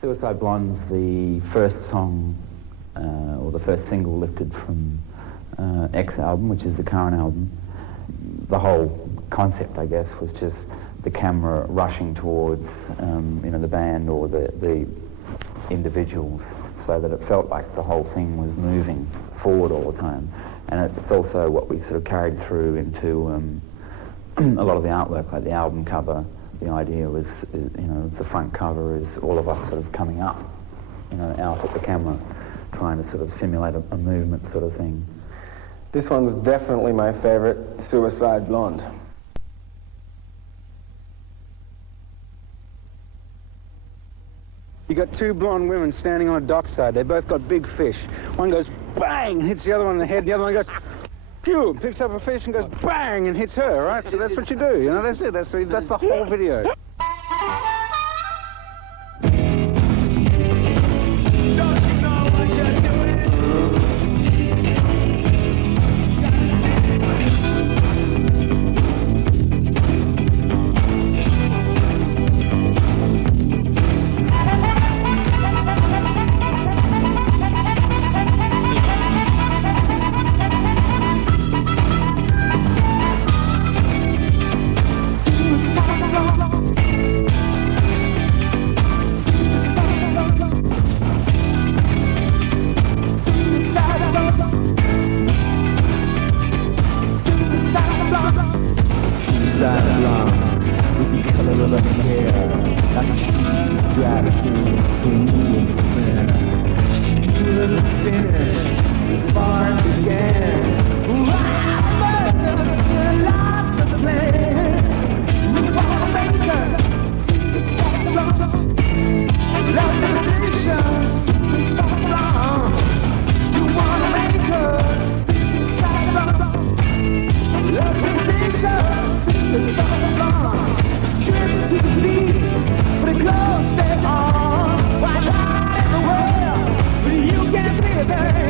Suicide Blonde's the first song, or the first single lifted from X album, which is the current album. The whole concept, I guess, was just the camera rushing towards, the band or the individuals, so that it felt like the whole thing was moving forward all the time. And it's also what we sort of carried through into a lot of the artwork, like the album cover. The idea was, the front cover is all of us sort of coming up, out at the camera, trying to sort of simulate a movement sort of thing. This one's definitely my favorite, Suicide Blonde. You got two blonde women standing on a dockside. They both got big fish. One goes bang and hits the other one in the head. The other one goes phew, picks up a fish and goes bang and hits her, right? So that's what you do, that's it. That's the whole video. Stay on, while I in the world, you can see it.